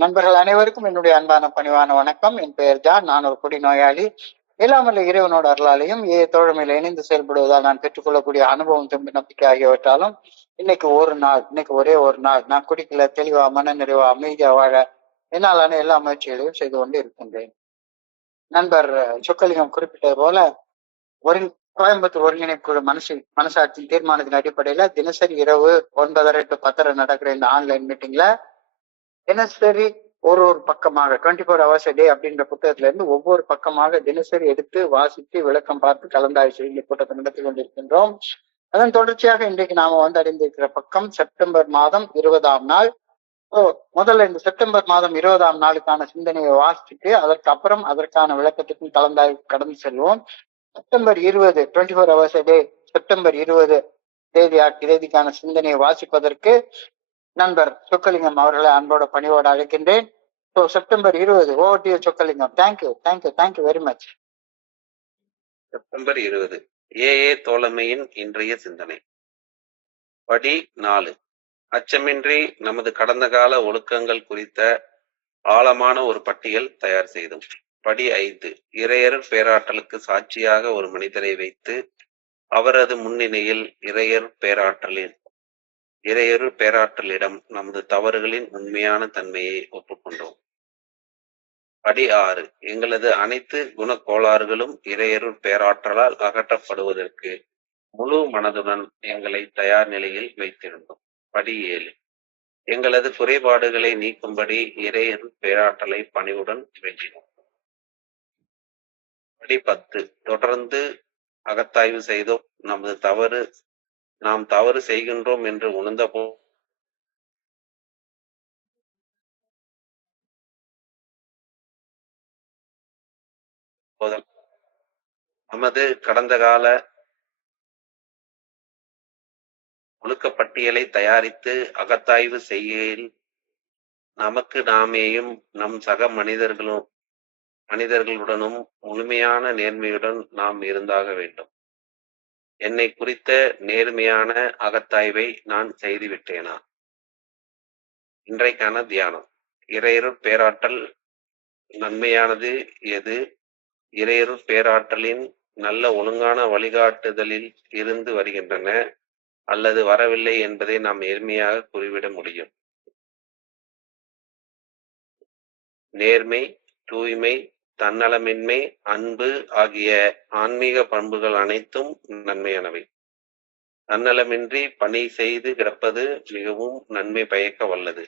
நண்பர்கள் அனைவருக்கும் என்னுடைய அன்பான பணிவான வணக்கம். என் பெயர் ஜான். நான் ஒரு குடிநோயாளி. எல்லாமல்ல இறைவனோட அருளாலையும் தோழமையில இணைந்து செயல்படுவதால் நான் பெற்றுக்கொள்ளக்கூடிய அனுபவம், தெம்பு, நம்பிக்கை ஆகியவற்றாலும் இன்னைக்கு ஒரே ஒரு நாள் நான் குடிக்கல, தெளிவா, மன நிறைவா, அமைதியா வாழ என்னாலான எல்லா முயற்சிகளையும் செய்து கொண்டு இருக்கின்றேன். நண்பர் சொக்கலிங்கம் குறிப்பிட்டது போல கோயம்புத்தூர் ஒருங்கிணைப்பு குழு மனசாட்சியின் தீர்மானத்தின் அடிப்படையில தினசரி இரவு 9:30 to 10:30 நடக்கிற இந்த ஆன்லைன் மீட்டிங்ல தினசரி ஒரு பக்கமாக 24 hours a day அப்படின்ற புத்தகத்துல இருந்து ஒவ்வொரு பக்கமாக தினசரி எடுத்து வாசித்து விளக்கம் பார்த்து கலந்தாய்வு செய்து கூட்டத்தை நடத்தி கொண்டிருக்கின்றோம். அதன் தொடர்ச்சியாக இன்றைக்கு நாம அடைந்திருக்கிற பக்கம் செப்டம்பர் மாதம் 20ஆம் நாள். முதல்ல இந்த செப்டம்பர் மாதம் 20ஆம் நாளுக்கான சிந்தனையை வாசிச்சுட்டு அதற்கப்புறம் அதற்கான விளக்கத்துக்கும் கலந்தாய்வு கடந்து செல்வோம். September 20 24 hours a day September 20 தேதிக்கான சிந்தனையை வாசிப்பதற்கு நண்பர் சொக்கலிங்கம் அவர்களை அன்போட பணியோடு அழைக்கின்றேன். September 20 over to Chockalingam. Thank you very much. September 20 AA தோழமையின் இன்றைய சிந்தனை. படி 4. அச்சமின்றி நமது கடந்த கால ஒழுக்கங்கள் குறித்த ஆழமான ஒரு பட்டியல் தயார் செய்தோம். படி 5. இறையர் பேராற்றலுக்கு சாட்சியாக ஒரு மனிதரை வைத்து அவரது முன்னிலையில் இறையரு பேராற்றலிடம் நமது தவறுகளின் உண்மையான தன்மையை ஒப்புக்கொண்டோம். படி 6. எங்களது அனைத்து குணக்கோளாறுகளும் இறையருள் பேராற்றலால் அகற்றப்படுவதற்கு முழு மனதுடன் எங்களை தயார் நிலையில் வைத்திருந்தோம். படி 7. எங்களது குறைபாடுகளை நீக்கும்படி இறையருள் பேராற்றலை பணிவுடன் வேண்டினோம். படி 10. தொடர்ந்து அகத்தாய்வு செய்தோம். நாம் தவறு செய்கின்றோம் என்று உணர்ந்த போது நமது கடந்த கால ஒழுக்கப்பட்டியலை தயாரித்து அகத்தாய்வு செய்கையில் நமக்கு நாமேயும் நம் சக மனிதர்களுடனும் முழுமையான நேர்மையுடன் நாம் இருந்தாக வேண்டும். என்னை குறித்த நேர்மையான அகத்தாய்வை நான் செய்துவிட்டேனா? இன்றைக்கான தியானம். இறையருள் பேராற்றல் நன்மையானது எது? இறையருள் பேராற்றலின் நல்ல ஒழுங்கான வழிகாட்டுதலில் இருந்து வருகின்றன அல்லது வரவில்லை என்பதை நாம் நேர்மையாக கூறிவிட முடியும். நேர்மை, தூய்மை, தன்னலமின்மை, அன்பு ஆகிய ஆன்மீக பண்புகள் அனைத்தும் நன்மையானவை. தன்னலமின்றி பணி செய்து கிடப்பது மிகவும் நன்மை பயக்க வல்லது.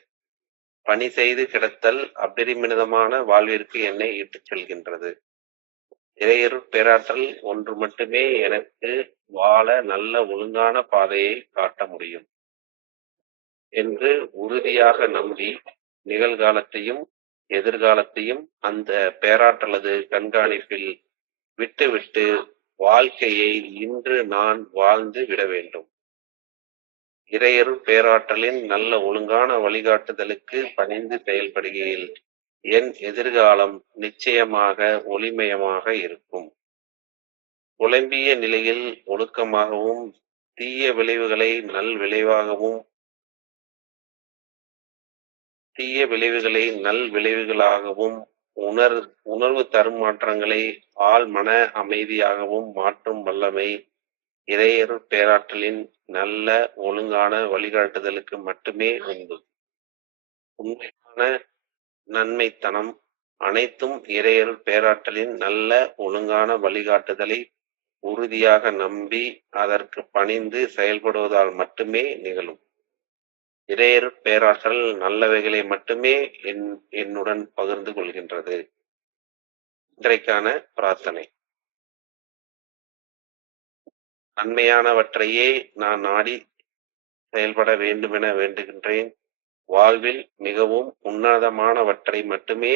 பணி செய்து கிடத்தல் அபரிமிதமான வாழ்விற்கு என்னை இட்டுச் செல்கின்றது. இறையருள் பேராற்றல் ஒன்று மட்டுமே எனக்கு வாழ நல்ல ஒழுங்கான பாதையை காட்ட முடியும் என்று உறுதியாக நம்பி நிகழ்காலத்தையும் எதிர்காலத்தையும் அந்த பேராற்றலது கண்காணிப்பில் விட்டுவிட்டு வாழ்க்கையை இன்று நான் வாழ்ந்து விட வேண்டும். இறையருள் பேராற்றலின் நல்ல ஒழுங்கான வழிகாட்டுதலுக்கு பணிந்து செயல்படுகையில் என் எதிர்காலம் நிச்சயமாக ஒளிமயமாக இருக்கும். குழம்பிய நிலையில் ஒழுக்கமாகவும் தீய விளைவுகளை நல் விளைவுகளாகவும் உணர்வு தருமாற்றங்களை ஆழ்மன அமைதியாகவும் மாற்றும் வல்லமை இறையருள் பேராற்றலின் நல்ல ஒழுங்கான வழிகாட்டுதலுக்கு மட்டுமே உண்டு. உண்மையான நன்மைத்தனம் அனைத்தும் இறையருள் பேராற்றலின் நல்ல ஒழுங்கான வழிகாட்டுதலை உறுதியாக நம்பி அதற்கு பணிந்து செயல்படுவதால் மட்டுமே நிகழும். இறையருள் பேராற்றல் நல்லவைகளை மட்டுமே என்னுடன் பகிர்ந்து கொள்கின்றது. இன்றைக்கான பிரார்த்தனை. நன்மையானவற்றையே நான் நாடி செயல்பட வேண்டுமென வேண்டுகின்றேன். வாழ்வில் மிகவும் உன்னதமானவற்றை மட்டுமே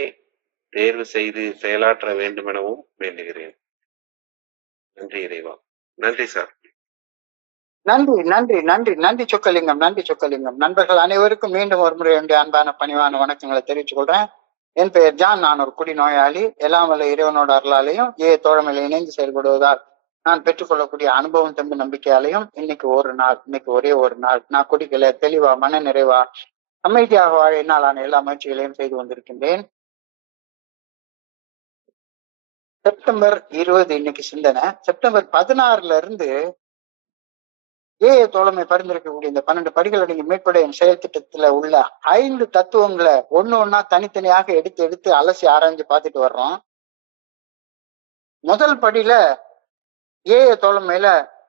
தேர்வு செய்து செயலாற்ற வேண்டுமெனவும் வேண்டுகிறேன். நன்றி இறைவா. நன்றி சார். நன்றி சொக்கலிங்கம். நண்பர்கள் அனைவருக்கும் மீண்டும் ஒரு முறை என்னுடைய அன்பான பணிவான வணக்கங்களை தெரிவித்துக் கொள்றேன். என் பெயர் ஜான். நான் ஒரு குடிநோயாளி. எல்லாம் வல்ல இறைவனோட அருளாலையும் தோழமையில இணைந்து செயல்படுவதால் நான் பெற்றுக்கொள்ளக்கூடிய அனுபவம், தெம்பு, நம்பிக்கையாலையும் இன்னைக்கு ஒரே ஒரு நாள் நான் குடிக்கல, தெளிவா, மன நிறைவா, அமைதியாக வாழ என்னாலான எல்லா முயற்சிகளையும் செய்து கொண்டிருக்கின்றேன். செப்டம்பர் 20 இன்னைக்கு சிந்தனை. செப்டம்பர் 16 இருந்து தோழமை பரிந்துரைக்கக்கூடிய இந்த 12 படிகள் அடங்கிய மீட்புடைய செயல் திட்டத்துல உள்ள 5 தத்துவங்களை ஒண்ணா தனித்தனியாக எடுத்து அலசி ஆராய்ஞ்சு பார்த்துட்டு வர்றோம். முதல் படியில தோழமையில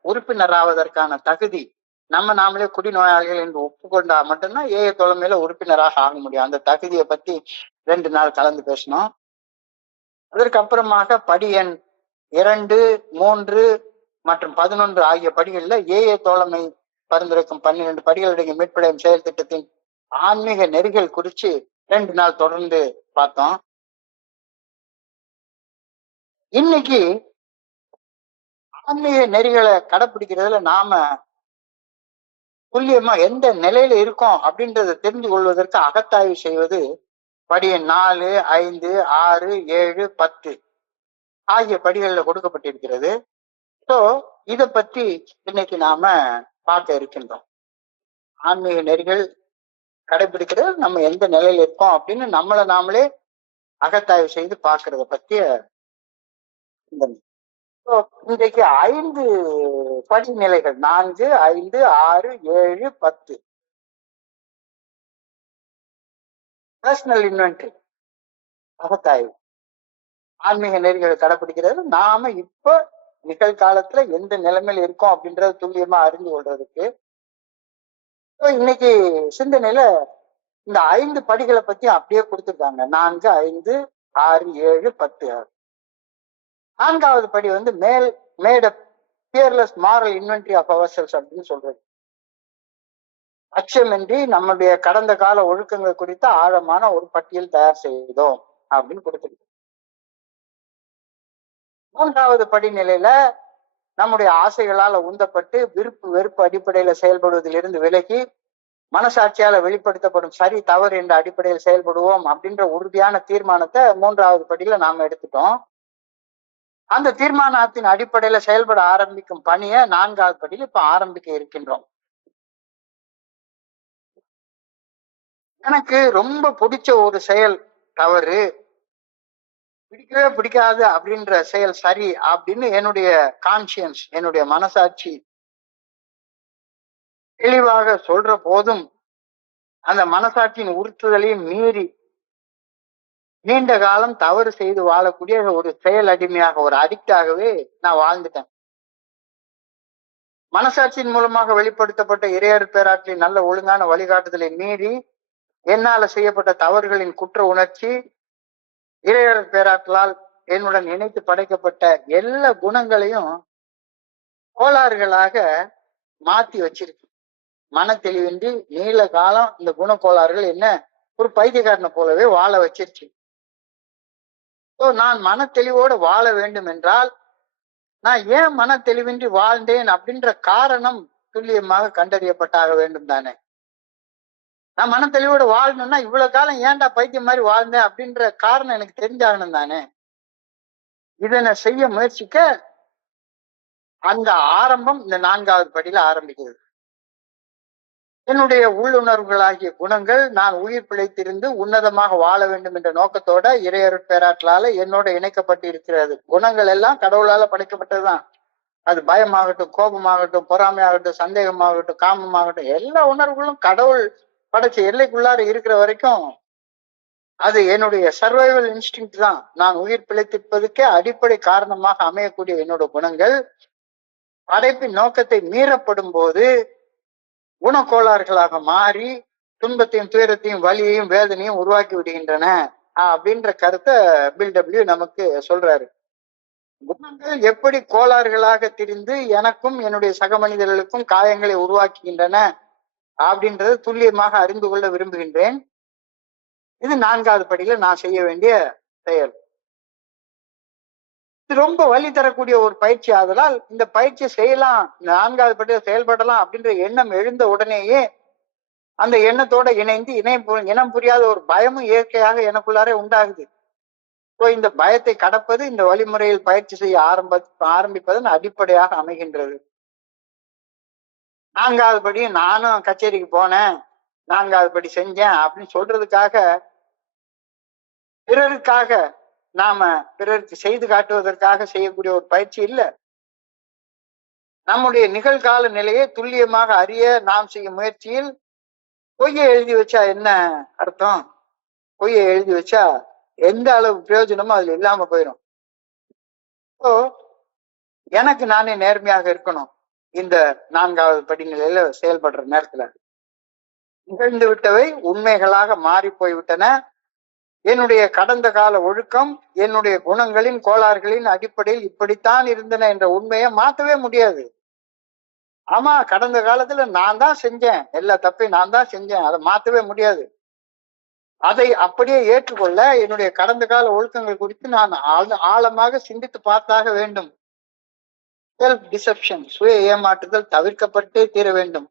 உறுப்பினர் ஆவதற்கான தகுதி நாமளே குடிநோயாளிகள் என்று ஒப்புக்கொண்டா மட்டும்தான் தோழமையில உறுப்பினராக ஆக முடியும். அந்த தகுதியை பத்தி 2 நாள் கலந்து பேசணும். அதற்கு அப்புறமாக படி எண் 2, 3 மற்றும் 11 ஆகிய படிகள்ல தோழமை பரிந்துரைக்கும் 12 படிகளுடைய மீட்படையும் செயல் திட்டத்தின் ஆன்மீக நெறிகள் குறித்து 2 நாள் தொடர்ந்து பார்த்தோம். இன்னைக்கு ஆன்மீக நெறிகளை கடைபிடிக்கிறதுல நாம துல்லியமா எந்த நிலையில இருக்கோம் அப்படின்றத தெரிந்து கொள்வதற்கு அகத்தாய்வு செய்வது படி எண் 4, 5, 6, 7, 10 ஆகிய படிகள்ல கொடுக்கப்பட்டிருக்கிறது. ஸோ இத பத்தி இன்னைக்கு நாம பார்க்க இருக்கின்றோம். ஆன்மீக நெறிகள் கடைபிடிக்கிறது நம்ம எந்த நிலையில இருக்கோம் அப்படின்னு நம்மளை நாமளே அகத்தாய்வு செய்து பார்க்கறத பத்திய இன்றைக்கு 5 படிநிலைகள் 4, 5, 6, 7, 10 பர்சனல் இன்வென்டரி அகத்தாய்வு. ஆன்மீக நெறிகளை கடைபிடிக்கிறது நாம இப்ப நிகழ்காலத்துல எந்த நிலைமையில இருக்கோம் அப்படின்றத துல்லியமா அறிந்து கொள்றதுக்கு இன்னைக்கு சிந்தனையில இந்த 5 படிகளை பத்தி அப்படியே கொடுத்துருக்காங்க. 4, 5, 6, 7, 10. 4வது படி வந்து made fearless moral inventory of ourselves அப்படின்னு சொல்றது. அச்சமின்றி நம்முடைய கடந்த கால ஒழுக்கங்கள் குறித்த ஆழமான ஒரு பட்டியல் தயார் செய்தோம் அப்படின்னு கொடுத்துருக்கு. 3வது படிநிலையில நம்முடைய ஆசைகளால உந்தப்பட்டு விருப்பு வெறுப்பு அடிப்படையில செயல்படுவதிலிருந்து விலகி மனசாட்சியால வெளிப்படுத்தப்படும் சரி தவறு என்ற அடிப்படையில் செயல்படுவோம் அப்படின்ற உறுதியான தீர்மானத்தை 3வது படியில நாம எடுத்துட்டோம். அந்த தீர்மானத்தின் அடிப்படையில செயல்பட ஆரம்பிக்கும் பணியை 4வது படியில இப்ப ஆரம்பிக்க இருக்கின்றோம். எனக்கு ரொம்ப பிடிச்ச ஒரு செயல் தவறு, பிடிக்கவே பிடிக்காது அப்படின்ற செயல் சரி அப்படின்னு என்னுடைய கான்சியன்ஸ், என்னுடைய மனசாட்சி தெளிவாக சொல்ற போதும் அந்த மனசாட்சியின் உறுத்துதலையும் மீறி நீண்ட காலம் தவறு செய்து வாழக்கூடிய ஒரு செயல் அடிமையாக, ஒரு அடிக்டாகவே நான் வாழ்ந்துட்டேன். மனசாட்சியின் மூலமாக வெளிப்படுத்தப்பட்ட இறையர் பேராற்றின் நல்ல ஒழுங்கான வழிகாட்டுதலை மீறி என்னால செய்யப்பட்ட தவறுகளின் குற்ற உணர்ச்சி இறையர் பேராற்றலால் என்னுடன் இணைத்து படைக்கப்பட்ட எல்லா குணங்களையும் கோளாறுகளாக மாத்தி வச்சிருக்கு. மன தெளிவின்றி நீண்ட காலம் இந்த குண கோளாறுகள் என்ன ஒரு பைத்தியக்காரனை போலவே வாழ வச்சிருச்சு. நான் மன தெளிவோடு வாழ வேண்டும் என்றால் நான் ஏன் மன தெளிவின்றி வாழ்ந்தேன் அப்படின்ற காரணம் துல்லியமாக கண்டறியப்பட்டாக வேண்டும் தானே. நான் மன தெளிவோடு வாழணும்னா இவ்வளவு காலம் ஏன்டா பைத்தியம் மாதிரி வாழ்ந்தேன் அப்படின்ற காரணம் எனக்கு தெரிஞ்சாகணும் தானே. இதனை செய்ய முயற்சிக்க அந்த ஆரம்பம் இந்த 4வது படியில ஆரம்பிக்கிறது. என்னுடைய உள்ளுணர்வுகளாகிய குணங்கள் நான் உயிர் பிழைத்திருந்து உன்னதமாக வாழ வேண்டும் என்ற நோக்கத்தோட இறையருட் பேராற்றலால என்னோட இணைக்கப்பட்டு இருக்கிறது. குணங்கள் எல்லாம் கடவுளால படைக்கப்பட்டதுதான். அது பயமாகட்டும், கோபமாகட்டும், பொறாமையாகட்டும், சந்தேகமாகட்டும், காமமாகட்டும், எல்லா உணர்வுகளும் கடவுள் படைச்ச எல்லைக்குள்ளார இருக்கிற வரைக்கும் அது என்னுடைய சர்வைவல் இன்ஸ்டிங் தான். நான் உயிர் பிழைத்திருப்பதுக்கே அடிப்படை காரணமாக அமையக்கூடிய என்னோட குணங்கள் படைப்பின் நோக்கத்தை மீறப்படும் போது குணக்கோளாறுகளாக மாறி துன்பத்தையும் துயரத்தையும் வலியையும் வேதனையும் உருவாக்கி விடுகின்றன அப்படின்ற கருத்தை பில்டபிள்யூ நமக்கு சொல்றாரு. குணங்கள் எப்படி கோளாறுகளாக திரிந்து எனக்கும் என்னுடைய சக மனிதர்களுக்கும் காயங்களை உருவாக்குகின்றன அப்படின்றத துல்லியமாக அறிந்து கொள்ள விரும்புகின்றேன். இது 4வது படியில நான் செய்ய வேண்டிய செயல். இது ரொம்ப வலி தரக்கூடிய ஒரு பயிற்சி ஆதலால் இந்த பயிற்சியை செய்யலாம், 4வது படியில செயல்படலாம் அப்படின்ற எண்ணம் எழுந்த உடனேயே அந்த எண்ணத்தோட இணைந்து இனம் புரியாத ஒரு பயமும் இயற்கையாக எனக்குள்ளாரே உண்டாகுது. இந்த பயத்தை கடப்பது இந்த வழிமுறையில் பயிற்சி செய்ய ஆரம்பிப்பதன் அடிப்படையாக அமைகின்றது. 4வது படி நானும் கச்சேரிக்கு போனேன், நான்காவது படி செஞ்சேன் அப்படின்னு சொல்றதுக்காக, பிறருக்காக, நாம பிறருக்கு செய்து காட்டுவதற்காக செய்யக்கூடிய ஒரு பயிற்சி இல்ல. நம்முடைய நிகழ்கால நிலையை துல்லியமாக அறிய நாம் செய்யும் முயற்சியில் பொய்யை எழுதி வச்சா என்ன அர்த்தம்? பொய்யை எழுதி வச்சா எந்த அளவு பிரயோஜனமோ அதுல இல்லாம போயிடும். இப்போ எனக்கு நானே நேர்மையாக இருக்கணும். இந்த நான்காவது படிநிலையில செயல்படுற நேரத்துல நிகழ்ந்து விட்டவை உண்மைகளாக மாறி போய்விட்டன. என்னுடைய கடந்த கால ஒழுக்கம் என்னுடைய குணங்களின் கோளாறுகளின் அடிப்படையில் இப்படித்தான் இருந்தன என்ற உண்மையை மாற்றவே முடியாது. ஆமா, கடந்த காலத்துல நான் தான் செஞ்சேன், எல்லா தப்பையும் நான் தான் செஞ்சேன், அதை மாற்றவே முடியாது. அதை அப்படியே ஏற்றுக்கொள்ள என்னுடைய கடந்த கால ஒழுக்கங்கள் குறித்து நான் ஆழமாக சிந்தித்து பார்த்தாக வேண்டும். செல்ஃப் டிசெப்ஷன், சுய ஏமாற்றுதல் தவிர்க்கப்பட்டே தீர வேண்டும்.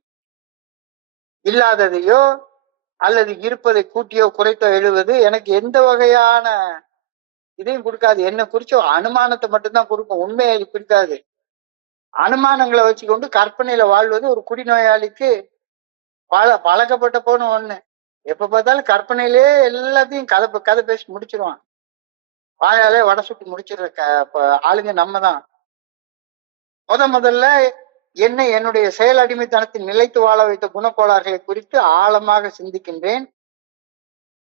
இல்லாததையோ அல்லது இருப்பதை கூட்டியோ குறைத்தோ எழுவது எனக்கு எந்த வகையான இதையும் கொடுக்காது. என்ன குறிச்சோ அனுமானத்தை மட்டும்தான் கொடுக்கும், உண்மையை குறிக்காது. அனுமானங்களை வச்சுக்கொண்டு கற்பனையில வாழ்வது ஒரு குடிநோயாளிக்கு பழக்கப்பட்ட போன ஒண்ணு. எப்ப பார்த்தாலும் கற்பனையிலே எல்லாத்தையும் கதை பேசி முடிச்சிருவான். வாயாலே வடை சுட்டு முடிச்சிடுற ஆளுங்க நம்ம தான். முதல்ல என்னுடைய செயல் அடிமைத்தனத்தில் நிலைத்து வாழ வைத்த குணக்கோளாறுகளை குறித்து ஆழமாக சிந்திக்கின்றேன்.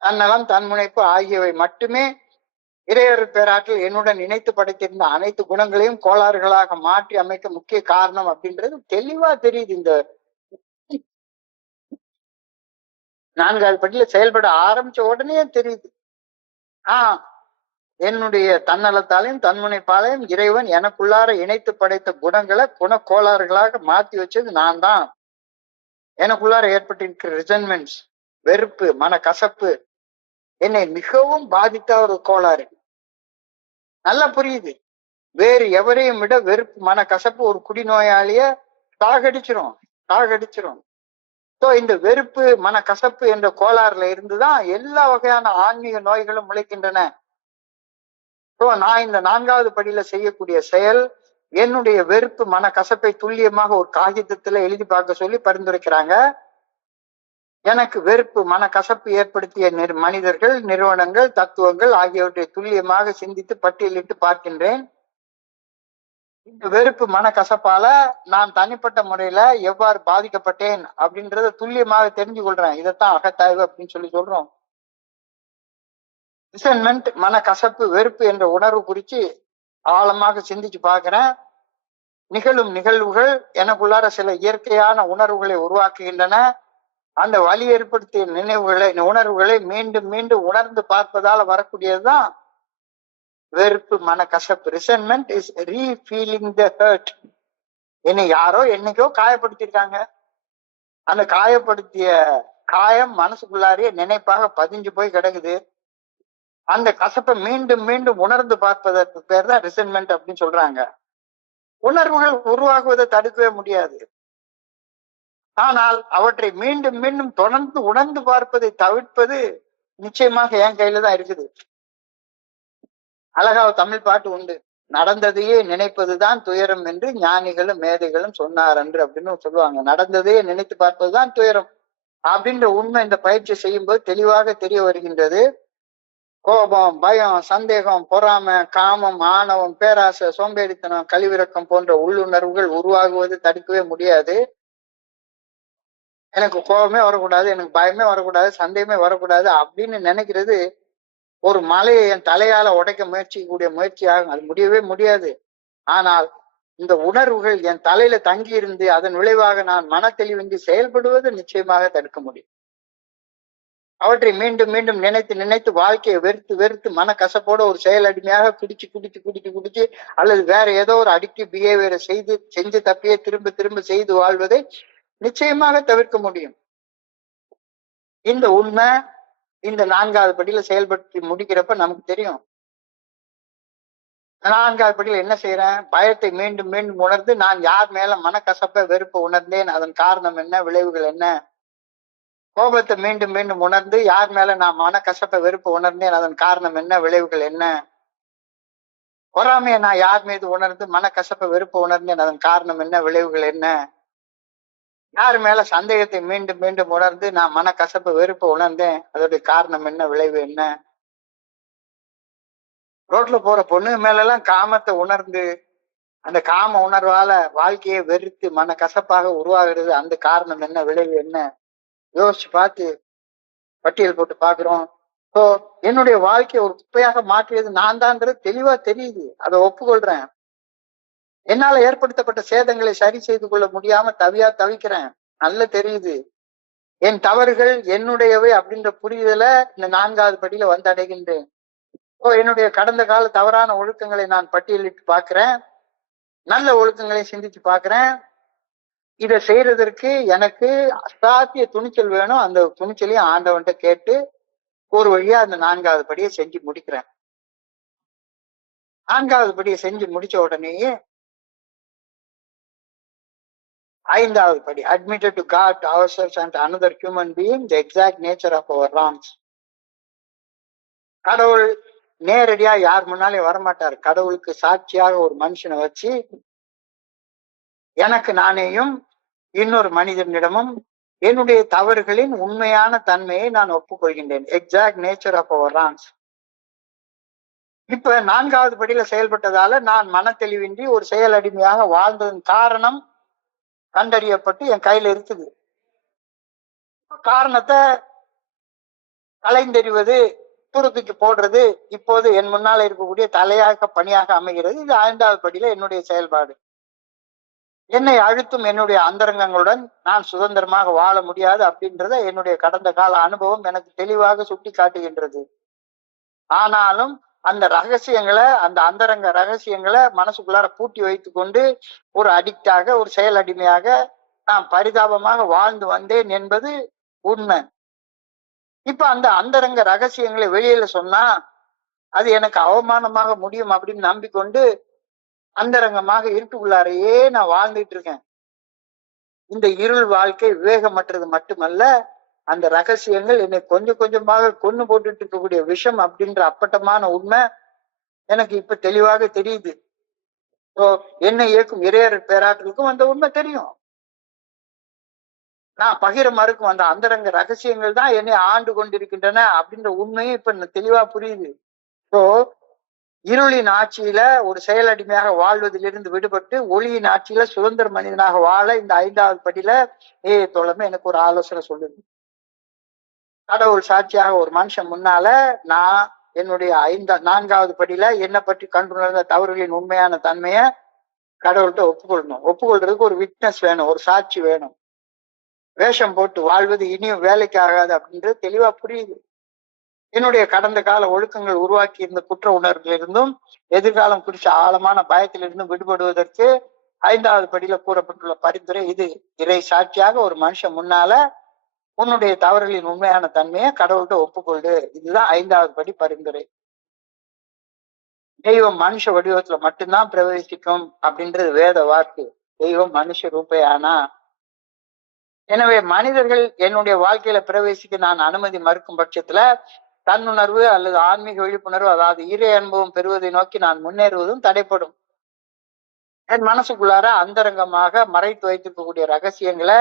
தன்னலம், தன்முனைப்பு ஆகியவை மட்டுமே இறையருள் பேராற்றல் என்னுடன் இணைத்து படைத்திருந்த அனைத்து குணங்களையும் கோளாறுகளாக மாற்றி அமைக்க முக்கிய காரணம் அப்படின்றது தெளிவா தெரியுது. இந்த நான்காவது படியில செயல்பட ஆரம்பிச்ச உடனே தெரியுது. என்னுடைய தன்னலத்தாலையும் தன்முனைப்பாலையும் இறைவன் எனக்குள்ளார இணைத்து படைத்த குணங்களை குணக்கோளாறுகளாக மாத்தி வச்சது நான் தான். எனக்குள்ளார ஏற்பட்டிருக்கிற ரிசன்மெண்ட்ஸ், வெறுப்பு, மனக்கசப்பு என்னை மிகவும் பாதித்த ஒரு கோளாறு. நல்லா புரியுது. வேறு எவரையும் விட வெறுப்பு, மனக்கசப்பு ஒரு குடிநோயாளிய சாகடிச்சிரும். இந்த வெறுப்பு, மனக்கசப்பு என்ற கோளாறுல இருந்துதான் எல்லா வகையான ஆன்மீக நோய்களும் முளைக்கின்றன. நான் இந்த நான்காவது படியில செய்யக்கூடிய செயல் என்னுடைய வெறுப்பு, மனக்கசப்பை துல்லியமாக ஒரு காகிதத்துல எழுதி பார்க்க சொல்லி பரிந்துரைக்கிறாங்க. எனக்கு வெறுப்பு, மனக்கசப்பு ஏற்படுத்திய மனிதர்கள், நிறுவனங்கள், தத்துவங்கள் ஆகியவற்றை துல்லியமாக சிந்தித்து பட்டியலிட்டு பார்க்கின்றேன். இந்த வெறுப்பு, மனக்கசப்பால நான் தனிப்பட்ட முறையில எவ்வாறு பாதிக்கப்பட்டேன் அப்படின்றத துல்லியமாக தெரிஞ்சு கொள்றேன். இதைத்தான் அகத்தாய்வு அப்படின்னு சொல்றோம். ரிசன்மெண்ட், மனக்கசப்பு, வெறுப்பு என்ற உணர்வு குறித்து ஆழமாக சிந்திச்சு பார்க்கிறேன். நிகழும் நிகழ்வுகள் எனக்குள்ளார சில இயற்கையான உணர்வுகளை உருவாக்குகின்றன. அந்த வலி ஏற்படுத்திய உணர்வுகளை மீண்டும் மீண்டும் உணர்ந்து பார்ப்பதால வரக்கூடியதுதான் வெறுப்பு, மனக்கசப்பு. Resentment is refeeling the hurt. என்னை யாரோ என்னைக்கோ காயப்படுத்திருக்காங்க. அந்த காயப்படுத்திய காயம் மனசுக்குள்ளாரியே நினைப்பாக பதிஞ்சு போய் கிடக்குது. அந்த கசப்பை மீண்டும் மீண்டும் உணர்ந்து பார்ப்பதற்கு பேர் தான் ரிசன்மெண்ட் அப்படின்னு சொல்றாங்க. உணர்வுகள் உருவாகுவதை தடுக்கவே முடியாது. ஆனால் அவற்றை மீண்டும் மீண்டும் தொடர்ந்து உணர்ந்து பார்ப்பதை தவிர்ப்பது நிச்சயமாக என் கையில தான் இருக்குது. அழகா தமிழ் பாட்டு உண்டு, நடந்ததையே நினைப்பதுதான் துயரம் என்று ஞானிகளும் மேதைகளும் சொன்னார் என்று அப்படின்னு சொல்லுவாங்க. நடந்ததையே நினைத்து பார்ப்பதுதான் துயரம் அப்படின்ற உண்மை இந்த பயிற்சி செய்யும் போது தெளிவாக தெரிய வருகின்றது. கோபம், பயம், சந்தேகம், பொறாமை, காமம், ஆணவம், பேராசை, சோம்பேறித்தனம், கழிவிறக்கம் போன்ற உள்ளுணர்வுகள் உருவாகுவது தடுக்கவே முடியாது. எனக்கு கோபமே வரக்கூடாது, எனக்கு பயமே வரக்கூடாது, சந்தேகமே வரக்கூடாது அப்படின்னு நினைக்கிறது ஒரு மலையை என் தலையால உடைக்க முயற்சிக்கக்கூடிய முயற்சியாகும். அது முடியவே முடியாது. ஆனால் இந்த உணர்வுகள் என் தலையில தங்கி இருந்து அதன் விளைவாக நான் மன தெளிவின்றி செயல்படுவது நிச்சயமாக தடுக்க முடியும். அவற்றை மீண்டும் மீண்டும் நினைத்து நினைத்து வாழ்க்கையை வெறுத்து வெறுத்து மனக்கசப்போட ஒரு செயல் அடிமையாக குடிச்சு அல்லது வேற ஏதோ ஒரு அடிக்டிவ் பிஹேவியரை செஞ்சு தப்பியே திரும்ப திரும்ப செய்து வாழ்வதை நிச்சயமாக தவிர்க்க முடியும். இந்த உண்மை இந்த நான்காவது படியில செயல்படுத்தி முடிக்கிறப்ப நமக்கு தெரியும். நான்காவது படியில என்ன செய்யறேன்? பயத்தை மீண்டும் மீண்டும் உணர்ந்து நான் யார் மேல மனக்கசப்ப வெறுப்பை உணர்ந்தேன், அதன் காரணம் என்ன, விளைவுகள் என்ன. கோபத்தை மீண்டும் மீண்டும் உணர்ந்து யார் மேல நான் மனக்கசப்ப வெறுப்பை உணர்ந்தேன், அதன் காரணம் என்ன, விளைவுகள் என்ன. பொறாமையை நான் யார் மீது உணர்ந்து மனக்கசப்ப வெறுப்பை உணர்ந்தேன், அதன் காரணம் என்ன, விளைவுகள் என்ன. யார் மேல சந்தேகத்தை மீண்டும் மீண்டும் உணர்ந்து நான் மனக்கசப்பு வெறுப்பு உணர்ந்தேன், அதோடைய காரணம் என்ன, விளைவு என்ன? ரோட்ல போற பொண்ணு மேல எல்லாம் காமத்தை உணர்ந்து அந்த காம உணர்வால வாழ்க்கையை வெறுத்து மனக்கசப்பாக உருவாகிறது, அந்த காரணம் என்ன, விளைவு என்ன? யோசிச்சு பார்த்து பட்டியல் போட்டு பாக்குறோம். ஸோ என்னுடைய வாழ்க்கையை ஒரு குப்பையாக மாற்றியது நான் தான்ன்றது தெளிவா தெரியுது, அதை ஒப்புக்கொள்றேன். என்னால ஏற்படுத்தப்பட்ட சேதங்களை சரி செய்து கொள்ள முடியாம தவிக்கிறேன், நல்ல தெரியுது. என் தவறுகள் என்னுடையவை அப்படின்ற புரிதல இந்த 4வது படியில வந்து அடைகின்றேன். என்னுடைய கடந்த கால தவறான ஒழுக்கங்களை நான் பட்டியலிட்டு பார்க்கிறேன், நல்ல ஒழுக்கங்களை சிந்திச்சு பார்க்கிறேன். இதை செய்யறதற்கு எனக்கு அசாத்திய துணிச்சல் வேணும். அந்த துணிச்சலையும் ஆண்டவன்கிட்ட கேட்டு ஒரு வழியா அந்த 4வது படியை செஞ்சு முடிக்கிறேன். 4வது படியை செஞ்சு முடிச்ச உடனேயே 5வது படி, admitted to God, ourselves and another human being the exact nature of our wrongs. கடவுள் நேரடியா யார் முன்னாலே வரமாட்டார். கடவுளுக்கு சாட்சியாக ஒரு மனுஷனை வச்சு எனக்கு நானேயும் இன்னொரு மனிதனிடமும் என்னுடைய தவறுகளின் உண்மையான தன்மையை நான் ஒப்புக்கொள்கின்றேன். Exact nature of our wrongs. இப்ப 4வது படியில செயல்பட்டதால நான் மன தெளிவின்றி ஒரு செயல் அடிமையாக வாழ்ந்ததன் காரணம் கண்டறியப்பட்டு என் கையில இருக்குது. காரணத்தை கலைந்தெறிவது, துருப்பிக்கு போடுறது இப்போது என் முன்னால இருக்கக்கூடிய தலையாக பணியாக அமைகிறது. இது 5வது படியில என்னுடைய செயல்பாடு. என்னை அழுத்தும் என்னுடைய அந்தரங்கங்களுடன் நான் சுதந்திரமாக வாழ முடியாது அப்படின்றத என்னுடைய கடந்த கால அனுபவம் எனக்கு தெளிவாக சுட்டி காட்டுகின்றது. ஆனாலும் அந்த ரகசியங்களை, அந்த அந்தரங்க ரகசியங்களை மனசுக்குள்ளார பூட்டி வைத்து கொண்டு ஒரு அடிக்டாக, ஒரு செயல் அடிமையாக நான் பரிதாபமாக வாழ்ந்து வந்தேன் என்பது உண்மை. இப்ப அந்த அந்தரங்க ரகசியங்களை வெளியில சொன்னா அது எனக்கு அவமானமாக முடியும் அப்படின்னு நம்பிக்கொண்டு அந்தரங்கமாக இருட்டுக்குள்ளாரையே நான் வாழ்ந்துட்டு இருக்கேன். இந்த இருள் வாழ்க்கை விவேகமற்றது மட்டுமல்ல, அந்த ரகசியங்கள் என்னை கொஞ்சம் கொஞ்சமாக கொண்டு போட்டுட்டு இருக்கக்கூடிய விஷம் அப்படின்ற அப்பட்டமான உண்மை எனக்கு இப்ப தெளிவாக தெரியுது. என்னை இயக்கும் இறையர் பேராற்றலுக்கும் அந்த உண்மை தெரியும். நான் பகிர மறுக்கும் அந்த அந்தரங்க ரகசியங்கள் தான் என்னை ஆண்டு கொண்டிருக்கின்றன அப்படின்ற உண்மையும் இப்ப தெளிவா புரியுது. ஸோ இருளின் ஆட்சியில ஒரு செயலடிமையாக வாழ்வதிலிருந்து விடுபட்டு ஒளியின் ஆட்சியில சுதந்திர மனிதனாக வாழ இந்த 5வது படியில தோழமை எனக்கு ஒரு ஆலோசனை சொல்லுது. கடவுள் சாட்சியாக ஒரு மனுஷன் முன்னால நான் என்னுடைய 4வது படியில என்னை பற்றி கண்டுணர்ந்த தவறுகளின் உண்மையான தன்மைய கடவுள்கிட்ட ஒப்புக்கொள்ளணும். ஒப்புக்கொள்றதுக்கு ஒரு விட்னஸ் வேணும், ஒரு சாட்சி வேணும். வேஷம் போட்டு வாழ்வது இனியும் வேலைக்கு ஆகாது அப்படின்றது தெளிவா புரியுது. என்னுடைய கடந்த கால ஒழுக்கங்கள் உருவாக்கி இருந்த குற்ற உணர்விலிருந்தும் எதிர்காலம் குறிச்ச ஆழமான பயத்திலிருந்தும் விடுபடுவதற்கு 5வது படியில கூறப்பட்டுள்ள பரிந்துரை இது. இறை சாட்சியாக ஒரு மனுஷன் முன்னால உன்னுடைய தவறுகளின் உண்மையான தன்மையை கடவுள்கிட்ட ஒப்புக்கொள்ளு. இதுதான் 5வது படி பரிந்துரை. தெய்வம் மனுஷ வடிவத்துல மட்டும்தான் பிரவேசிக்கும் அப்படின்றது வேத வாக்கு. தெய்வம் மனுஷ ரூபையானா. எனவே மனிதர்கள் என்னுடைய வாழ்க்கையில பிரவேசிக்க நான் அனுமதி மறுக்கும் பட்சத்துல தன்னுணர்வு அல்லது ஆன்மீக விழிப்புணர்வு, அதாவது இறை அனுபவம் பெறுவதை நோக்கி நான் முன்னேறுவதும் தடைப்படும். என் மனசுக்குள்ளார அந்தரங்கமாக மறைத்து வைத்திருக்கக்கூடிய ரகசியங்களை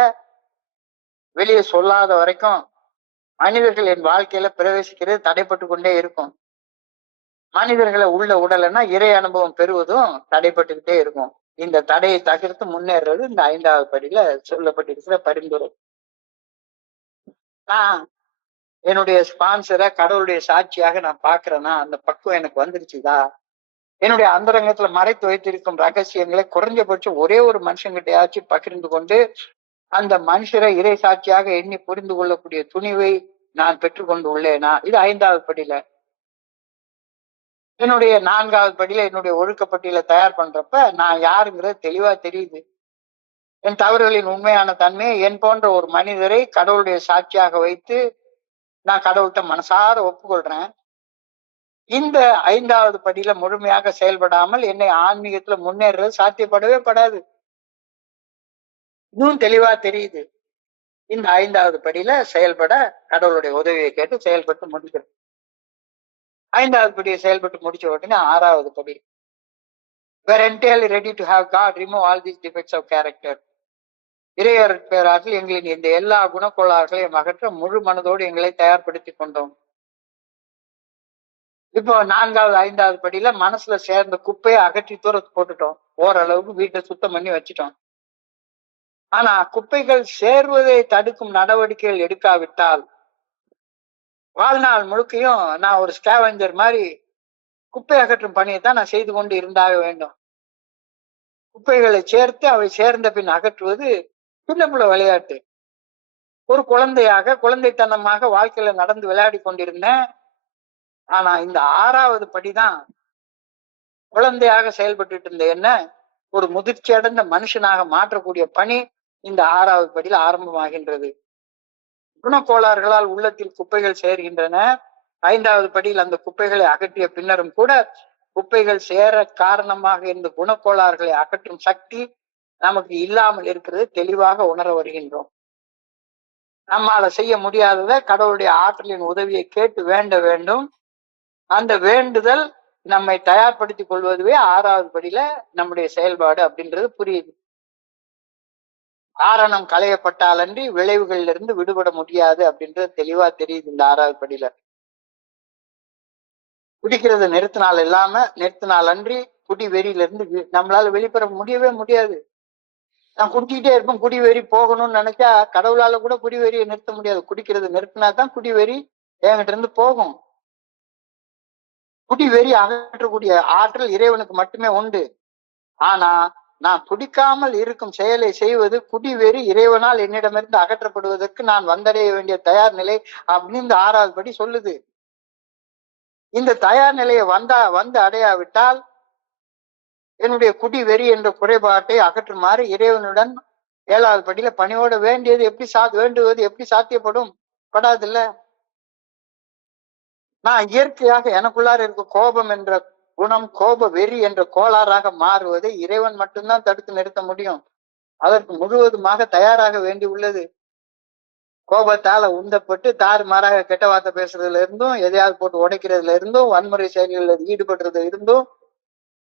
வெளியே சொல்லாத வரைக்கும் மனிதர்கள் என் வாழ்க்கையில பிரவேசிக்கிறது தடைப்பட்டு கொண்டே இருக்கும். மனிதர்களை உள்ள உடலைன்னா இறை அனுபவம் பெறுவதும் தடைப்பட்டுக்கிட்டே இருக்கும். இந்த தடையை தகர்த்து முன்னேறது இந்த 5வது படியில சொல்லப்பட்டிருக்கிற பரிந்துரை. நான் என்னுடைய ஸ்பான்சரை கடவுளுடைய சாட்சியாக நான் பாக்குறேன்னா அந்த பக்குவம் எனக்கு வந்துருச்சுதா? என்னுடைய அந்தரங்கத்துல மறைத்து வைத்திருக்கும் ரகசியங்களை குறைஞ்சபட்சம் ஒரே ஒரு மனுஷங்கிட்டையாச்சும் பகிர்ந்து கொண்டு அந்த மனுஷரை இறை சாட்சியாக எண்ணி புரிந்து கொள்ளக்கூடிய துணிவை நான் பெற்றுக்கொண்டு உள்ளேனா? இது 5வது படியில. என்னுடைய 4வது படியில என்னுடைய ஒழுக்கப்பட்டியல தயார் பண்றப்ப நான் யாருங்கிறது தெளிவா தெரியுது. என் தவறுகளின் உண்மையான தன்மையை என் போன்ற ஒரு மனிதரை கடவுளுடைய சாட்சியாக வைத்து நான் கடவுள்கிட்ட மனசார ஒப்புக்கொள்றேன். இந்த 5வது படியில முழுமையாக செயல்படாமல் என்னை ஆன்மீகத்துல முன்னேறது சாத்தியப்படவே படாது. இன்னும் தெளிவா தெரியுது. இந்த 5வது படியில செயல்பட கடவுளுடைய உதவியை கேட்டு செயல்பட்டு முடிக்கிறேன். 5வது படியை செயல்பட்டு முடிச்ச உடனே 6வது படி, we're entirely ready to have God remove all these defects of character. இறையர் பேராற்றில் எங்களின் இந்த எல்லா குணக்கோளாறுகளையும் அகற்ற முழு மனதோடு எங்களை தயார்படுத்தி கொண்டோம். இப்போ 4வது 5வது படியில மனசுல சேர்ந்த குப்பையை அகற்றி தூர போட்டுட்டோம். ஓரளவுக்கு வீட்டை சுத்தம் பண்ணி வச்சுட்டோம். ஆனா குப்பைகள் சேர்வதை தடுக்கும் நடவடிக்கைகள் எடுக்காவிட்டால் வாழ்நாள் முழுக்கையும் நான் ஒரு ஸ்கேவெஞ்சர் மாதிரி குப்பை அகற்றும் பணியை தான் நான் செய்து கொண்டு இருந்தாக வேண்டும். குப்பைகளை சேர்த்து அவை சேர்ந்த பின் அகற்றுவது சின்ன பிள்ளை விளையாட்டு. ஒரு குழந்தைத்தனமாக வாழ்க்கையில நடந்து விளையாடி கொண்டிருந்தேன். ஆனா இந்த 6வது படிதான் குழந்தையாக செயல்பட்டு இருந்த என்ன ஒரு முதிர்ச்சி அடைந்த மனுஷனாக மாற்றக்கூடிய பணி இந்த 6வது படியில் ஆரம்பமாகின்றது. குணக்கோளாறுகளால் உள்ளத்தில் குப்பைகள் சேர்கின்றன. 5வது படியில் அந்த குப்பைகளை அகற்றிய பின்னரும் கூட குப்பைகள் சேர காரணமாக இருந்த குணக்கோளாறுகளை அகற்றும் சக்தி நமக்கு இல்லாமல் இருக்கிறது தெளிவாக உணர வருகின்றோம். நம்மால செய்ய முடியாததை கடவுளுடைய ஆற்றலின் உதவியை கேட்டு வேண்ட வேண்டும். அந்த வேண்டுதல் நம்மை தயார்படுத்திக் கொள்வதுவே 6வது படியில நம்முடைய செயல்பாடு அப்படின்றது புரியுது. காரணம் களையப்பட்டாலன்றி விளைவுகள்ல இருந்து விடுபட முடியாது அப்படின்றது தெளிவா தெரியுது இந்த 6வது படியில. குடிக்கிறத நிறுத்தினால் அன்றி குடி வெறியில இருந்து நம்மளால வெளிப்பெற முடியவே முடியாது. நான் குடிச்சிக்கிட்டே இருப்பேன். குடி வெறி போகணும்னு நினைச்சா கடவுளால கூட குடி வெறியை நிறுத்த முடியாது. குடிக்கிறத நிறுத்தினாதான் குடி வெறி என்கிட்ட இருந்து போகும். குடி வெறி அகற்றக்கூடிய ஆற்றல் இறைவனுக்கு மட்டுமே உண்டு. ஆனா நான் குடிக்காமல் இருக்கும் செயலை செய்வது குடி வெறி இறைவனால் என்னிடமிருந்து அகற்றப்படுவதற்கு நான் வந்தடைய வேண்டிய தயார் நிலை அப்படின்னு இந்த 6வது படி சொல்லுது. இந்த தயார் நிலையை வந்து அடையாவிட்டால் என்னுடைய குடி வெறி என்ற குறைபாட்டை அகற்றுமாறு இறைவனுடன் 7வது படியில பணியோட வேண்டுவது எப்படி சாத்தியப்படும்? படாதுல்ல. நான் இயற்கையாக எனக்குள்ளார இருக்க கோபம் என்ற குணம் கோப வெறி என்ற கோளாறாக மாறுவதை இறைவன் மட்டும்தான் தடுத்து நிறுத்த முடியும். அதற்கு முழுவதுமாக தயாராக வேண்டி உள்ளது. கோபத்தால உந்தப்பட்டு தாறுமாறாக கெட்ட வார்த்தை பேசுறதுல இருந்தும் எதையாவது போட்டு உடைக்கிறதுல இருந்தும் வன்முறை செயல்களில் ஈடுபடுறதுல இருந்தும்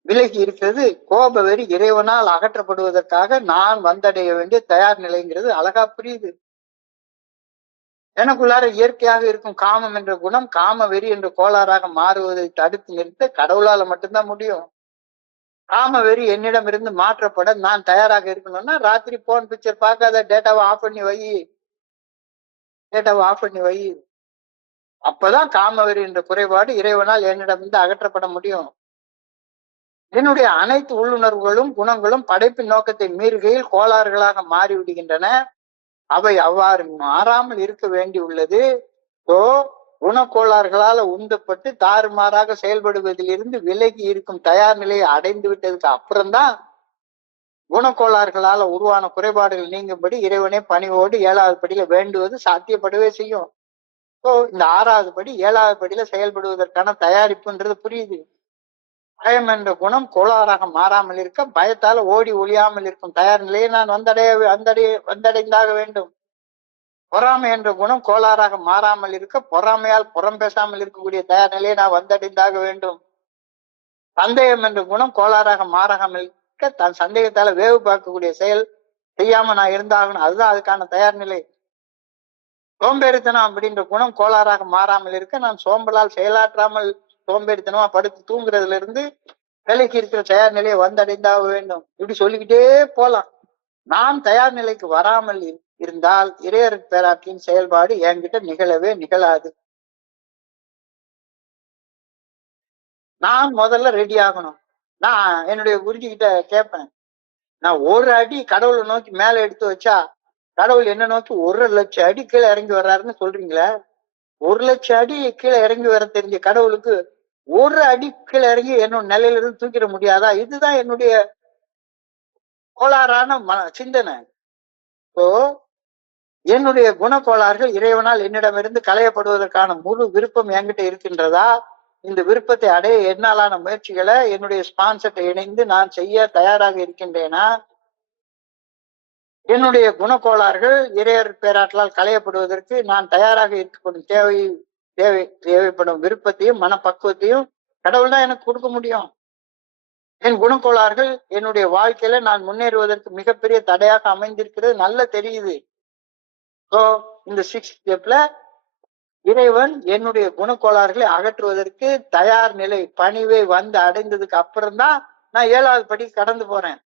விலகி இருக்கிறது கோப வெறி இறைவனால் அகற்றப்படுவதற்காக நான் வந்தடைய வேண்டிய தயார் நிலைங்கிறது அழகா புரியுது. எனக்குள்ளார இயற்கையாக இருக்கும் காமம் என்ற குணம் காம வெறி என்ற கோளாறாக மாறுவதை தடுத்து நிறுத்த கடவுளால மட்டும்தான் முடியும். காம வெறி என்னிடம் இருந்து மாற்றப்பட நான் தயாராக இருக்கணும்னா ராத்திரி போன் பிக்சர் பார்க்காத, டேட்டாவை ஆஃப் பண்ணி வை. அப்பதான் காம வெறி என்ற குறைபாடு இறைவனால் என்னிடம் இருந்து அகற்றப்பட முடியும். என்னுடைய அனைத்து உள்ளுணர்வுகளும் குணங்களும் படைப்பின் நோக்கத்தை மீறுகையில் கோளாறுகளாக மாறிவிடுகின்றன. அவை அவ்வாறு மாறாமல் இருக்க வேண்டி உள்ளது. குணக்கோளாறுகளால உந்தப்பட்டு தாறுமாறாக செயல்படுவதில் இருந்து விலகி இருக்கும் தயார் நிலையை அடைந்து விட்டதுக்கு அப்புறம்தான் குணக்கோளாறுகளால உருவான குறைபாடுகள் நீங்கும்படி இறைவனே பணிவோடு 7வது படியில வேண்டுவது சாத்தியப்படவே செய்யும். இந்த 6வது படி 7வது படியில செயல்படுவதற்கான தயாரிப்புன்றது புரியுது. பயம் என்ற குணம் கோளாறாக மாறாமல் இருக்க பயத்தால ஓடி ஒளியாமல் இருக்கும் தயார் நிலையை நான் வந்தடைந்தாக வேண்டும். பொறாமை என்ற குணம் கோளாறாக மாறாமல் இருக்க பொறாமையால் புறம் பேசாமல் இருக்கக்கூடிய தயார் நிலையை நான் வந்தடைந்தாக வேண்டும். சந்தேகம் என்ற குணம் கோளாறாக மாறாமல் இருக்க தன் சந்தேகத்தால வேவு பார்க்கக்கூடிய செயல் செய்யாம நான் இருந்தாகணும். அதுதான் அதுக்கான தயார் நிலை. சோம்பேறித்தனம் அப்படின்ற குணம் கோளாறாக மாறாமல் இருக்க நான் சோம்பலால் செயலாற்றாமல் சோம்பேறித்தனமா படுத்து தூங்குறதுல இருந்து வேலைக்கு இருக்கிற தயார் நிலையை வந்தடைந்தாக வேண்டும். இப்படி சொல்லிக்கிட்டே போலாம். நான் தயார் நிலைக்கு வராமல் இருந்தால் இறையர் பேராற்றின் செயல்பாடு என்கிட்ட நிகழவே நிகழாது. நான் முதல்ல ரெடி ஆகணும். நான் என்னுடைய குருஜி கிட்ட கேட்பேன், நான் ஒரு அடி கடவுளை நோக்கி மேல எடுத்து வச்சா கடவுள் என்ன நோக்கி 1,00,000 அடி கீழே இறங்கி வர்றாருன்னு சொல்றீங்களே, 1,00,000 அடி கீழே இறங்கி வர தெரிஞ்ச கடவுளுக்கு ஒரு அடி கீழே இறங்கி என்னோட நிலையில இருந்து தூக்கிட முடியாதா? இதுதான் என்னுடைய கோளாறான சிந்தனை. என்னுடைய குணக்கோளாறுகள் இறைவனால் என்னிடமிருந்து களையப்படுவதற்கான முழு விருப்பம் என்கிட்ட இருக்கின்றதா? இந்த விருப்பத்தை அடைய என்னாலான முயற்சிகளை என்னுடைய ஸ்பான்சர்ட்ட இணைந்து நான் செய்ய தயாராக இருக்கின்றேனா? என்னுடைய குணக்கோளாறுகள் இறையர் பேராற்றலால் களையப்படுவதற்கு நான் தயாராக இருக்கப்படும் தேவைப்படும் விருப்பத்தையும் மனப்பக்குவத்தையும் கடவுள் தான் எனக்கு கொடுக்க முடியும். என் குணக்கோளாறுகள் என்னுடைய வாழ்க்கையில நான் முன்னேறுவதற்கு மிகப்பெரிய தடையாக அமைந்திருக்கிறது நல்லா தெரியுது. ஸோ இந்த 6th ஸ்டெப்ல இறைவன் என்னுடைய குணக்கோளாறுகளை அகற்றுவதற்கு தயார் நிலை பணிவை வந்து அடைந்ததுக்கு அப்புறம் தான் நான் 7வது படி கடந்து போறேன்.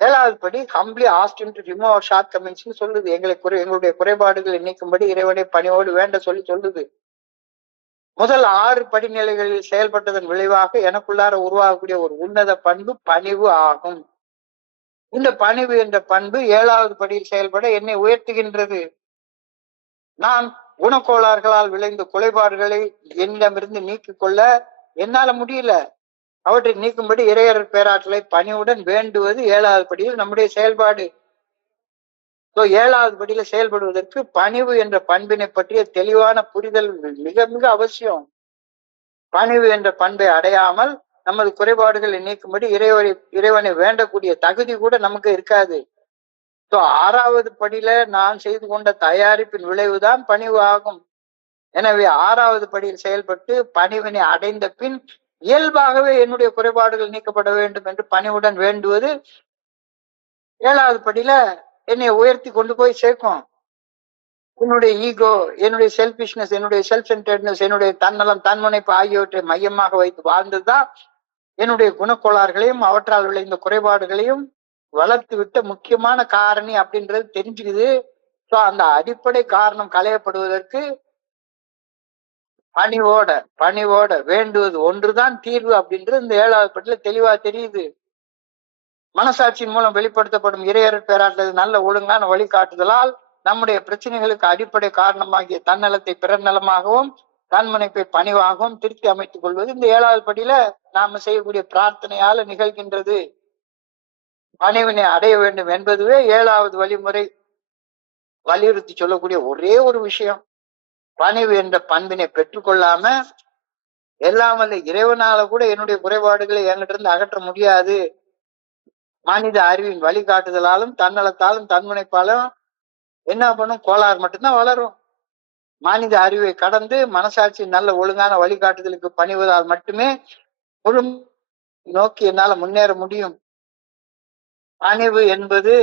7வது படி humbly ask him to remove our short கமிங்ஸ்னு சொல்லுது. எங்களுடைய குறைபாடுகளை நீக்கும்படி இறைவனை பணியோடு வேண்ட சொல்லுது. முதல் 6 படிநிலைகளில் செயல்பட்டதன் விளைவாக எனக்குள்ளார உருவாகக்கூடிய ஒரு உன்னத பண்பு பணிவு ஆகும். இந்த பணிவு என்ற பண்பு 7வது படியில் செயல்பட என்னை உயர்த்துகின்றது. நான் குணக்கோளாறுகளால் விளைந்த குறைபாடுகளை என்னிடமிருந்து நீக்கிக் கொள்ள என்னால முடியல. அவற்றை நீக்கும்படி இறையர் பேராற்றலை பணிவுடன் வேண்டுவது 7வது படியில் நம்முடைய செயல்பாடு. 7வது படியில செயல்படுவதற்கு பணிவு என்ற பண்பினை பற்றிய தெளிவான புரிதல் மிக மிக அவசியம். பணிவு என்ற பண்பை அடையாமல் நமது குறைபாடுகளை நீக்கும்படி இறைவனை வேண்டக்கூடிய தகுதி கூட நமக்கு இருக்காது. 6வது படியில நான் செய்து கொண்ட தயாரிப்பின் விளைவுதான் பணிவு ஆகும். எனவே 6வது படியில் செயல்பட்டு பணிவினை அடைந்த பின் இயல்பாகவே என்னுடைய குறைபாடுகள் நீக்கப்பட வேண்டும் என்று பணிவுடன் வேண்டுவது 7வது படியில என்னை உயர்த்தி கொண்டு போய் சேர்க்கும். என்னுடைய ஈகோ, என்னுடைய செல்பிஷ்னஸ், என்னுடைய செல்ஃப் சென்டர்ட்னஸ், என்னுடைய தன்னலம் தன்முனைப்பு ஆகியவற்றை மையமாக வைத்து வாழ்ந்ததுதான் என்னுடைய குணக்கோளாறுகளையும் அவற்றால் விளைந்த குறைபாடுகளையும் வளர்த்து விட்ட முக்கியமான காரணி அப்படின்றது தெரிஞ்சுக்குது. அந்த அடிப்படை காரணம் களையப்படுவதற்கு பணிவோட வேண்டுவது ஒன்றுதான் தீர்வு அப்படின்றது இந்த 7வது படியில தெளிவா தெரியுது. மனசாட்சியின் மூலம் வெளிப்படுத்தப்படும் இறையர் பேராற்றல் நல்ல ஒழுங்கான வழிகாட்டுதலால் நம்முடைய பிரச்சனைகளுக்கு அடிப்படை காரணமாகிய தன்னலத்தை பிறர் நலமாகவும் தன்முனைப்பை பணிவாகவும் திருத்தி அமைத்துக் கொள்வது இந்த 7வது படியில நாம செய்யக்கூடிய பிரார்த்தனையால நிகழ்கின்றது. பணிவினை அடைய வேண்டும் என்பதுவே 7வது வழிமுறை வலியுறுத்தி சொல்லக்கூடிய ஒரே ஒரு விஷயம். பணிவு என்ற பண்பினை பெற்றுக்கொள்ளாம எல்லாம் வல்ல இறைவனால கூட என்னுடைய குறைபாடுகளை என்கிட்ட இருந்து அகற்ற முடியாது. மனித அறிவின் வழிகாட்டுதலாலும் தன்னலத்தாலும் தன்முனைப்பாலும் என்ன பண்ணும்? கோளாறு மட்டும்தான் வளரும். மனித அறிவை கடந்து மனசாட்சியின் நல்ல ஒழுங்கான வழிகாட்டுதலுக்கு பணிவதால் மட்டுமே முழு நோக்கி என்னால முன்னேற முடியும். பணிவு என்பது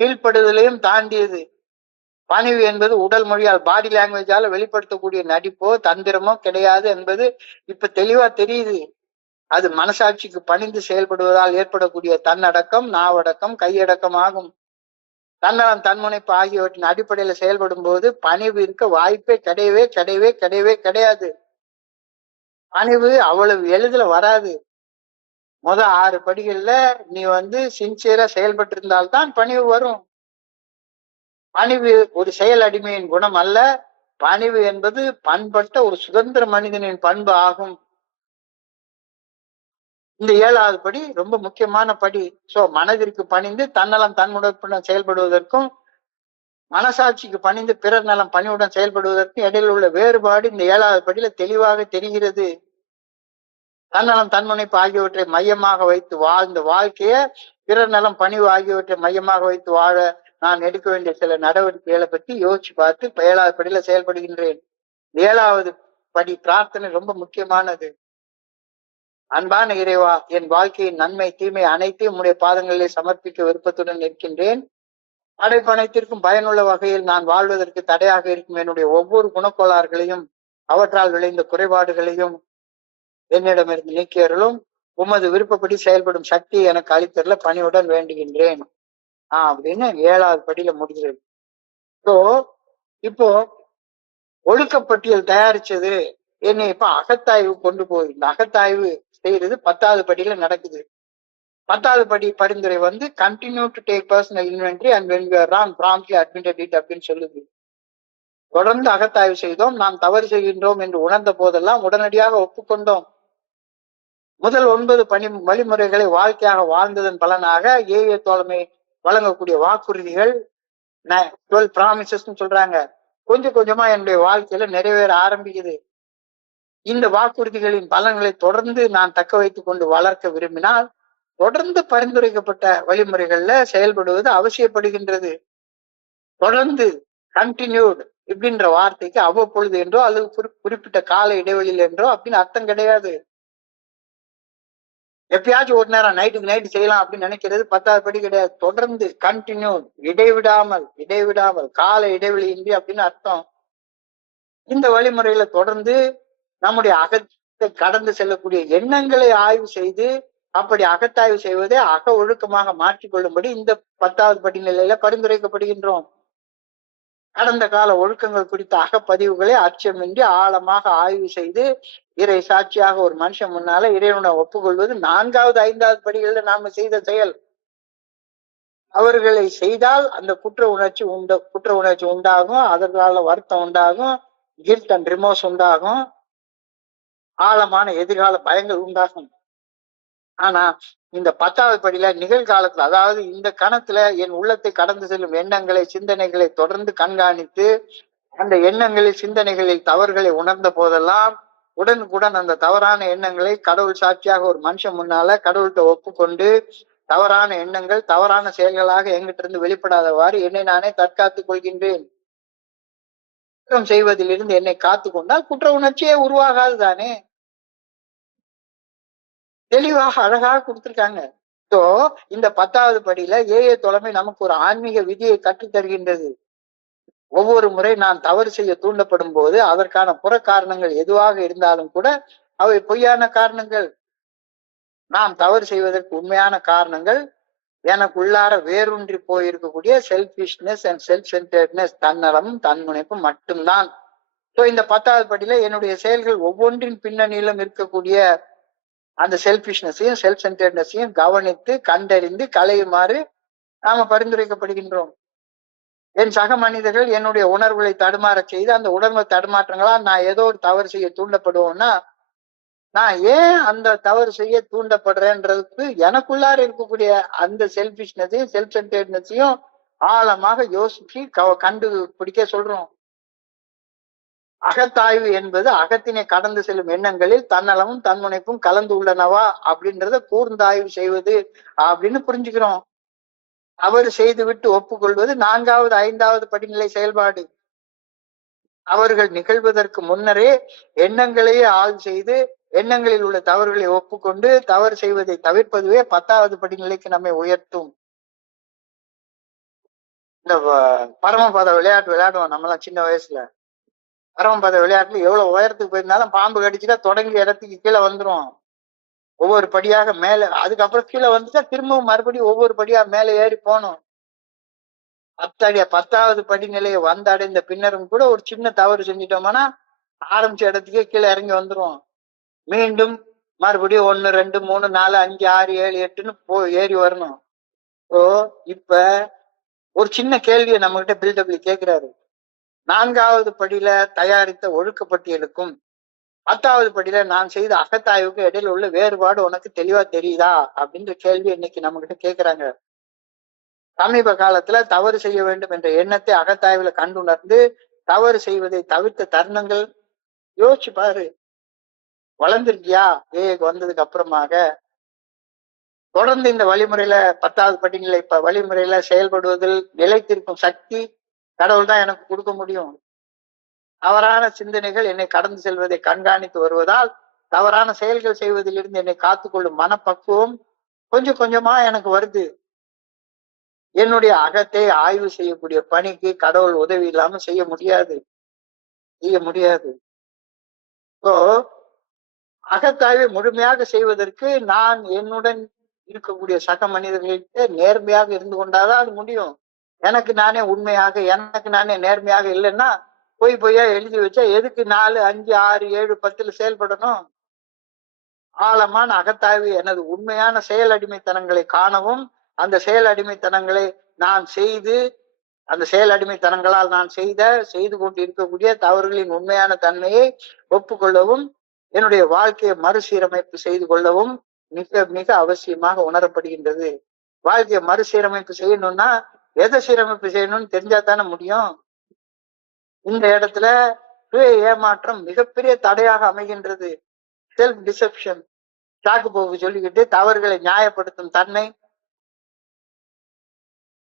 கீழ்ப்படுதலையும் தாண்டியது. பணிவு என்பது உடல் மொழியால் பாடி லாங்குவேஜால வெளிப்படுத்தக்கூடிய நடிப்போ தந்திரமோ கிடையாது என்பது இப்ப தெளிவா தெரியுது. அது மனசாட்சிக்கு பணிந்து செயல்படுவதால் ஏற்படக்கூடிய தன்னடக்கம், நாவடக்கம், கையடக்கம் ஆகும். தன்னலம் தன்முனைப்பு ஆகியவற்றின் அடிப்படையில செயல்படும் போது பணிவு இருக்க வாய்ப்பே கிடையாது. பணிவு அவ்வளவு எளிதில் வராது. முதல் 6 படிகள்ல நீ சின்சியரா செயல்பட்டு இருந்தால்தான் பணிவு வரும். பணிவு ஒரு செயல் அடிமையின் குணம் அல்ல. பணிவு என்பது பண்பட்ட ஒரு சுதந்திர மனிதனின் பண்பு ஆகும். இந்த 7வது படி ரொம்ப முக்கியமான படி. மனதிற்கு பணிந்து தன்னலம் தன்முனைப்புடன் செயல்படுவதற்கும் மனசாட்சிக்கு பணிந்து பிறர் நலம் பணிவுடன் செயல்படுவதற்கும் இடையில் உள்ள வேறுபாடு இந்த 7வது படியில தெளிவாக தெரிகிறது. தன்னலம் தன்முனைப்பு ஆகியவற்றை மையமாக வைத்து வாழ்ந்த வாழ்க்கைய பிறர் நலம் பணிவு ஆகியவற்றை மையமாக வைத்து வாழ நான் எடுக்க வேண்டிய சில நடவடிக்கைகளை பற்றி யோசிச்சு பார்த்து 7வது படியில செயல்படுகின்றேன். 7வது படி பிரார்த்தனை ரொம்ப முக்கியமானது. அன்பான இறைவா, என் வாழ்க்கையின் நன்மை தீமை அனைத்தையும் உம்முடைய பாதங்களிலே சமர்ப்பிக்க விருப்பத்துடன் இருக்கின்றேன். படைப்பனைத்திற்கும் பயனுள்ள வகையில் நான் வாழ்வதற்கு தடையாக இருக்கும் என்னுடைய ஒவ்வொரு குணக்கோளாறுகளையும் அவற்றால் விளைந்த குறைபாடுகளையும் என்னிடமிருந்து நீக்கியறலும் உமது விருப்பப்படி செயல்படும் சக்தியை எனக்கு அளித்தரல பணிவுடன் வேண்டுகின்றேன் அப்படின்னு 7வது படியில முடிகிறது. இப்போ ஒழுக்கப்பட்டியல் தயாரிச்சது என்னை இப்ப அகத்தாய்வு கொண்டு போய் இந்த அகத்தாய்வு செய்யறது 10வது படியில நடக்குது. 10வது படி பரிந்துரை continue to take personal inventory and when we are wrong promptly admitted it அப்படின்னு சொல்லுது. தொடர்ந்து அகத்தாய்வு செய்தோம். நாம் தவறு செய்கின்றோம் என்று உணர்ந்த போதெல்லாம் உடனடியாக ஒப்புக்கொண்டோம். முதல் 9 வழிமுறைகளை வாழ்க்கையாக வாழ்ந்ததன் பலனாக ஏஏ தோழமை வழங்கக்கூடிய வாக்குறுதிகள் 12 ப்ராமிசஸ் சொல்றாங்க. கொஞ்சம் கொஞ்சமா என்னுடைய வாழ்க்கையில நிறைவேற ஆரம்பிக்குது. இந்த வாக்குறுதிகளின் பலன்களை தொடர்ந்து நான் தக்க வைத்துக் கொண்டு வளர்க்க விரும்பினால் தொடர்ந்து பரிந்துரைக்கப்பட்ட வழிமுறைகள்ல செயல்படுவது அவசியப்படுகின்றது. தொடர்ந்து கண்டினியூட் இப்படின்ற வார்த்தைக்கு அவ்வப்பொழுது என்றோ அல்லது குறிப்பிட்ட கால இடைவெளியில் என்றோ அப்படின்னு அர்த்தம் கிடையாது. எப்பயாச்சும் ஒரு நேரம் நைட்டுக்கு நைட்டு செய்யலாம் அப்படின்னு நினைக்கிறது 10வது படி கிடையாது. தொடர்ந்து கண்டினியூ, இடைவிடாமல் கால இடைவெளியின்றி அப்படின்னு அர்த்தம். இந்த வழிமுறையில தொடர்ந்து நம்முடைய அகத்தை கடந்து செல்லக்கூடிய எண்ணங்களை ஆய்வு செய்து, அப்படி அகத்தாய்வு செய்வதை அக ஒழுக்கமாக மாற்றிக்கொள்ளும்படி இந்த 10வது படிநிலையில பரிந்துரைக்கப்படுகின்றோம். கடந்த கால ஒழுக்கங்கள் குறித்த அகப்பதிவுகளை அச்சமின்றி ஆழமாக ஆய்வு செய்து இறை சாட்சியாக ஒரு மனுஷன் முன்னால இறைவனை ஒப்புக்கொள்வது 4வது 5வது படிகளில் நாம செய்த செயல். அவர்களை செய்தால் அந்த குற்ற உணர்ச்சி உண்டாகும், அதனால வருத்தம் உண்டாகும், கில்ட் அண்ட் ரிமோர்ஸ் உண்டாகும், ஆழமான எதிர்கால பயங்கள் உண்டாகும். ஆனா இந்த 10வது படியில நிகழ்காலத்துல, அதாவது இந்த கணத்துல என் உள்ளத்தை கடந்து செல்லும் எண்ணங்களை சிந்தனைகளை தொடர்ந்து கண்காணித்து, அந்த எண்ணங்களில் சிந்தனைகளில் தவறுகளை உணர்ந்த போதெல்லாம் உடனுக்குடன் அந்த தவறான எண்ணங்களை கடவுள் சாட்சியாக ஒரு மனுஷன் முன்னால கடவுள்கிட்ட ஒப்புக்கொண்டு, தவறான எண்ணங்கள் தவறான செயல்களாக எங்கிட்ட இருந்து வெளிப்படாதவாறு என்னை நானே தற்காத்துக் கொள்கின்றேன். குற்றம் செய்வதிலிருந்து என்னை காத்து கொண்டால் குற்ற உணர்ச்சியே உருவாகாது தானே. தெளிவாக அழகாக கொடுத்திருக்காங்க. சோ இந்த 10வது படியில ஏஏ தலைமை நமக்கு ஒரு ஆன்மீக விதியை கற்றுத் தருகின்றது. ஒவ்வொரு முறை நான் தவறு செய்ய தூண்டப்படும் போது அதற்கான புற காரணங்கள் எதுவாக இருந்தாலும் கூட அவை பொய்யான காரணங்கள். நாம் தவறு செய்வதற்கு உண்மையான காரணங்கள் எனக்குள்ளார வேரூன்றி போயிருக்கக்கூடிய செல்ஃபிஷ்னஸ் அண்ட் செல்ஃப் சென்டர்ட்னஸ், தன்னலமும் தன்முனைப்பும் மட்டும்தான். சோ இந்த 10வது படியில என்னுடைய செயல்கள் ஒவ்வொன்றின் பின்னணியிலும் இருக்கக்கூடிய அந்த செல்ஃபிஷ்னஸையும் செல்ஃப் சென்டர்ட்னஸையும் கவனித்து கண்டறிந்து களையுமாறு நாம பரிந்துரைக்கப்படுகின்றோம். என் சக மனிதர்கள் என்னுடைய உணர்வுகளை தடுமாற செய்து அந்த உணர்வு தடுமாற்றங்களால் நான் ஏதோ ஒரு தவறு செய்ய தூண்டப்படுவோம்னா, நான் ஏன் அந்த தவறு செய்ய தூண்டப்படுறேன்றதுக்கு எனக்குள்ளார இருக்கக்கூடிய அந்த செல்ஃபிஷ்னஸையும் செல்ஃப் சென்டர்ட்னஸையும் ஆழமாக யோசிச்சு கண்டுபிடிக்க சொல்றோம். அகத்தாய்வு என்பது அகத்தினை கடந்து செல்லும் எண்ணங்களில் தன்னலமும் தன்முனைப்பும் கலந்து உள்ளனவா அப்படின்றத கூர்ந்தாய்வு செய்வது அப்படின்னு புரிஞ்சுக்கிறோம். தவறு செய்துவிட்டு ஒப்புக்கொள்வது 4வது 5வது படிநிலை செயல்பாடு. அவர்கள் நிகழ்வதற்கு முன்னரே எண்ணங்களையே ஆய்வு செய்து எண்ணங்களில் உள்ள தவறுகளை ஒப்புக்கொண்டு தவறு செய்வதை தவிர்ப்பதுவே 10வது படிநிலைக்கு நம்மை உயர்த்தும். இந்த பரமபத விளையாட்டு விளையாடுவோம் நம்மளாம் சின்ன வயசுல. பரமபத விளையாட்டுல எவ்வளவு உயரத்துக்கு போயிருந்தாலும் பாம்பு கடிச்சுட்டா தொடங்கிய இடத்துக்கு கீழே வந்துரும். ஒவ்வொரு படியாக மேல, அதுக்கப்புறம் கீழே வந்துட்டா திரும்பவும் மறுபடியும் ஒவ்வொரு படியா மேல ஏறி போகணும். 10வது படிநிலையை வந்தடைந்த பின்னரும் கூட ஒரு சின்ன தவறு செஞ்சிட்டோம்னா ஆரம்பிச்ச இடத்துக்கே கீழே இறங்கி வந்துரும். மீண்டும் மறுபடியும் 1 2 3 4 5 6 7 8ன்னு ஏறி வரணும். ஓ இப்ப ஒரு சின்ன கேள்வியை நம்ம கிட்ட பில்டப்ல கேட்கிறாரு. 4வது படியில தயாரித்த ஒழுக்கப்பட்டியலுக்கும் 10வது படியில நான் செய்த அகத்தாய்வுக்கு இடையில உள்ள வேறுபாடு உனக்கு தெளிவா தெரியுதா அப்படின்ற கேள்வி இன்னைக்கு நம்ம கிட்ட கேட்கிறாங்க. சமீப காலத்துல தவறு செய்ய வேண்டும் என்ற எண்ணத்தை அகத்தாய்வுல கண்டுணர்ந்து தவறு செய்வதை தவிர்த்த தருணங்கள் யோசிச்சு பாரு. வளர்ந்துருக்கியா ஏக்கு வந்ததுக்கு அப்புறமாக? தொடர்ந்து இந்த வழிமுறையில 10வது படிநிலை வழிமுறையில செயல்படுவதில் நிலைத்திருக்கும் சக்தி கடவுள் தான் எனக்கு கொடுக்க முடியும். தவறான சிந்தனைகள் என்னை கடந்து செல்வதை கண்காணித்து வருவதால் தவறான செயல்கள் செய்வதிலிருந்து என்னை காத்துக்கொள்ளும் மனப்பக்குவம் கொஞ்சம் கொஞ்சமா எனக்கு வருது. என்னுடைய அகத்தை ஆய்வு செய்யக்கூடிய பணிக்கு கடவுள் உதவி இல்லாம செய்ய முடியாது. இப்போ அகத்தாய்வை முழுமையாக செய்வதற்கு நான் என்னுடன் இருக்கக்கூடிய சக மனிதர்கள்கிட்ட நேர்மையாக இருந்து கொண்டாதான் அது முடியும். எனக்கு நானே உண்மையாக, எனக்கு நானே நேர்மையாக இல்லைன்னா பொய்யா எழுதி வச்சா எதுக்கு 4 5 6 7 10ல செயல்படணும்? ஆழமான அகத்தாய்வு எனது உண்மையான செயல் அடிமைத்தனங்களை காணவும், அந்த செயல் அடிமைத்தனங்களை நான் செய்து, அந்த செயல் அடிமைத்தனங்களால் நான் செய்து கொண்டு இருக்கக்கூடிய தவறுகளின் உண்மையான தன்மையை ஒப்புக்கொள்ளவும், என்னுடைய வாழ்க்கையை மறுசீரமைப்பு செய்து கொள்ளவும் மிக மிக அவசியமாக உணரப்படுகின்றது. வாழ்க்கையை மறுசீரமைப்பு செய்யணும்னா எதை சீரமைப்பு செய்யணும்னு தெரிஞ்சா தானே முடியும். இந்த இடத்துல சுய ஏமாற்றம் மிகப்பெரிய தடையாக அமைகின்றது. செல்ஃப் டிசெப்ஷன், சாக்கு போக்கு சொல்லிக்கிட்டு தவறுகளை நியாயப்படுத்தும் தன்மை,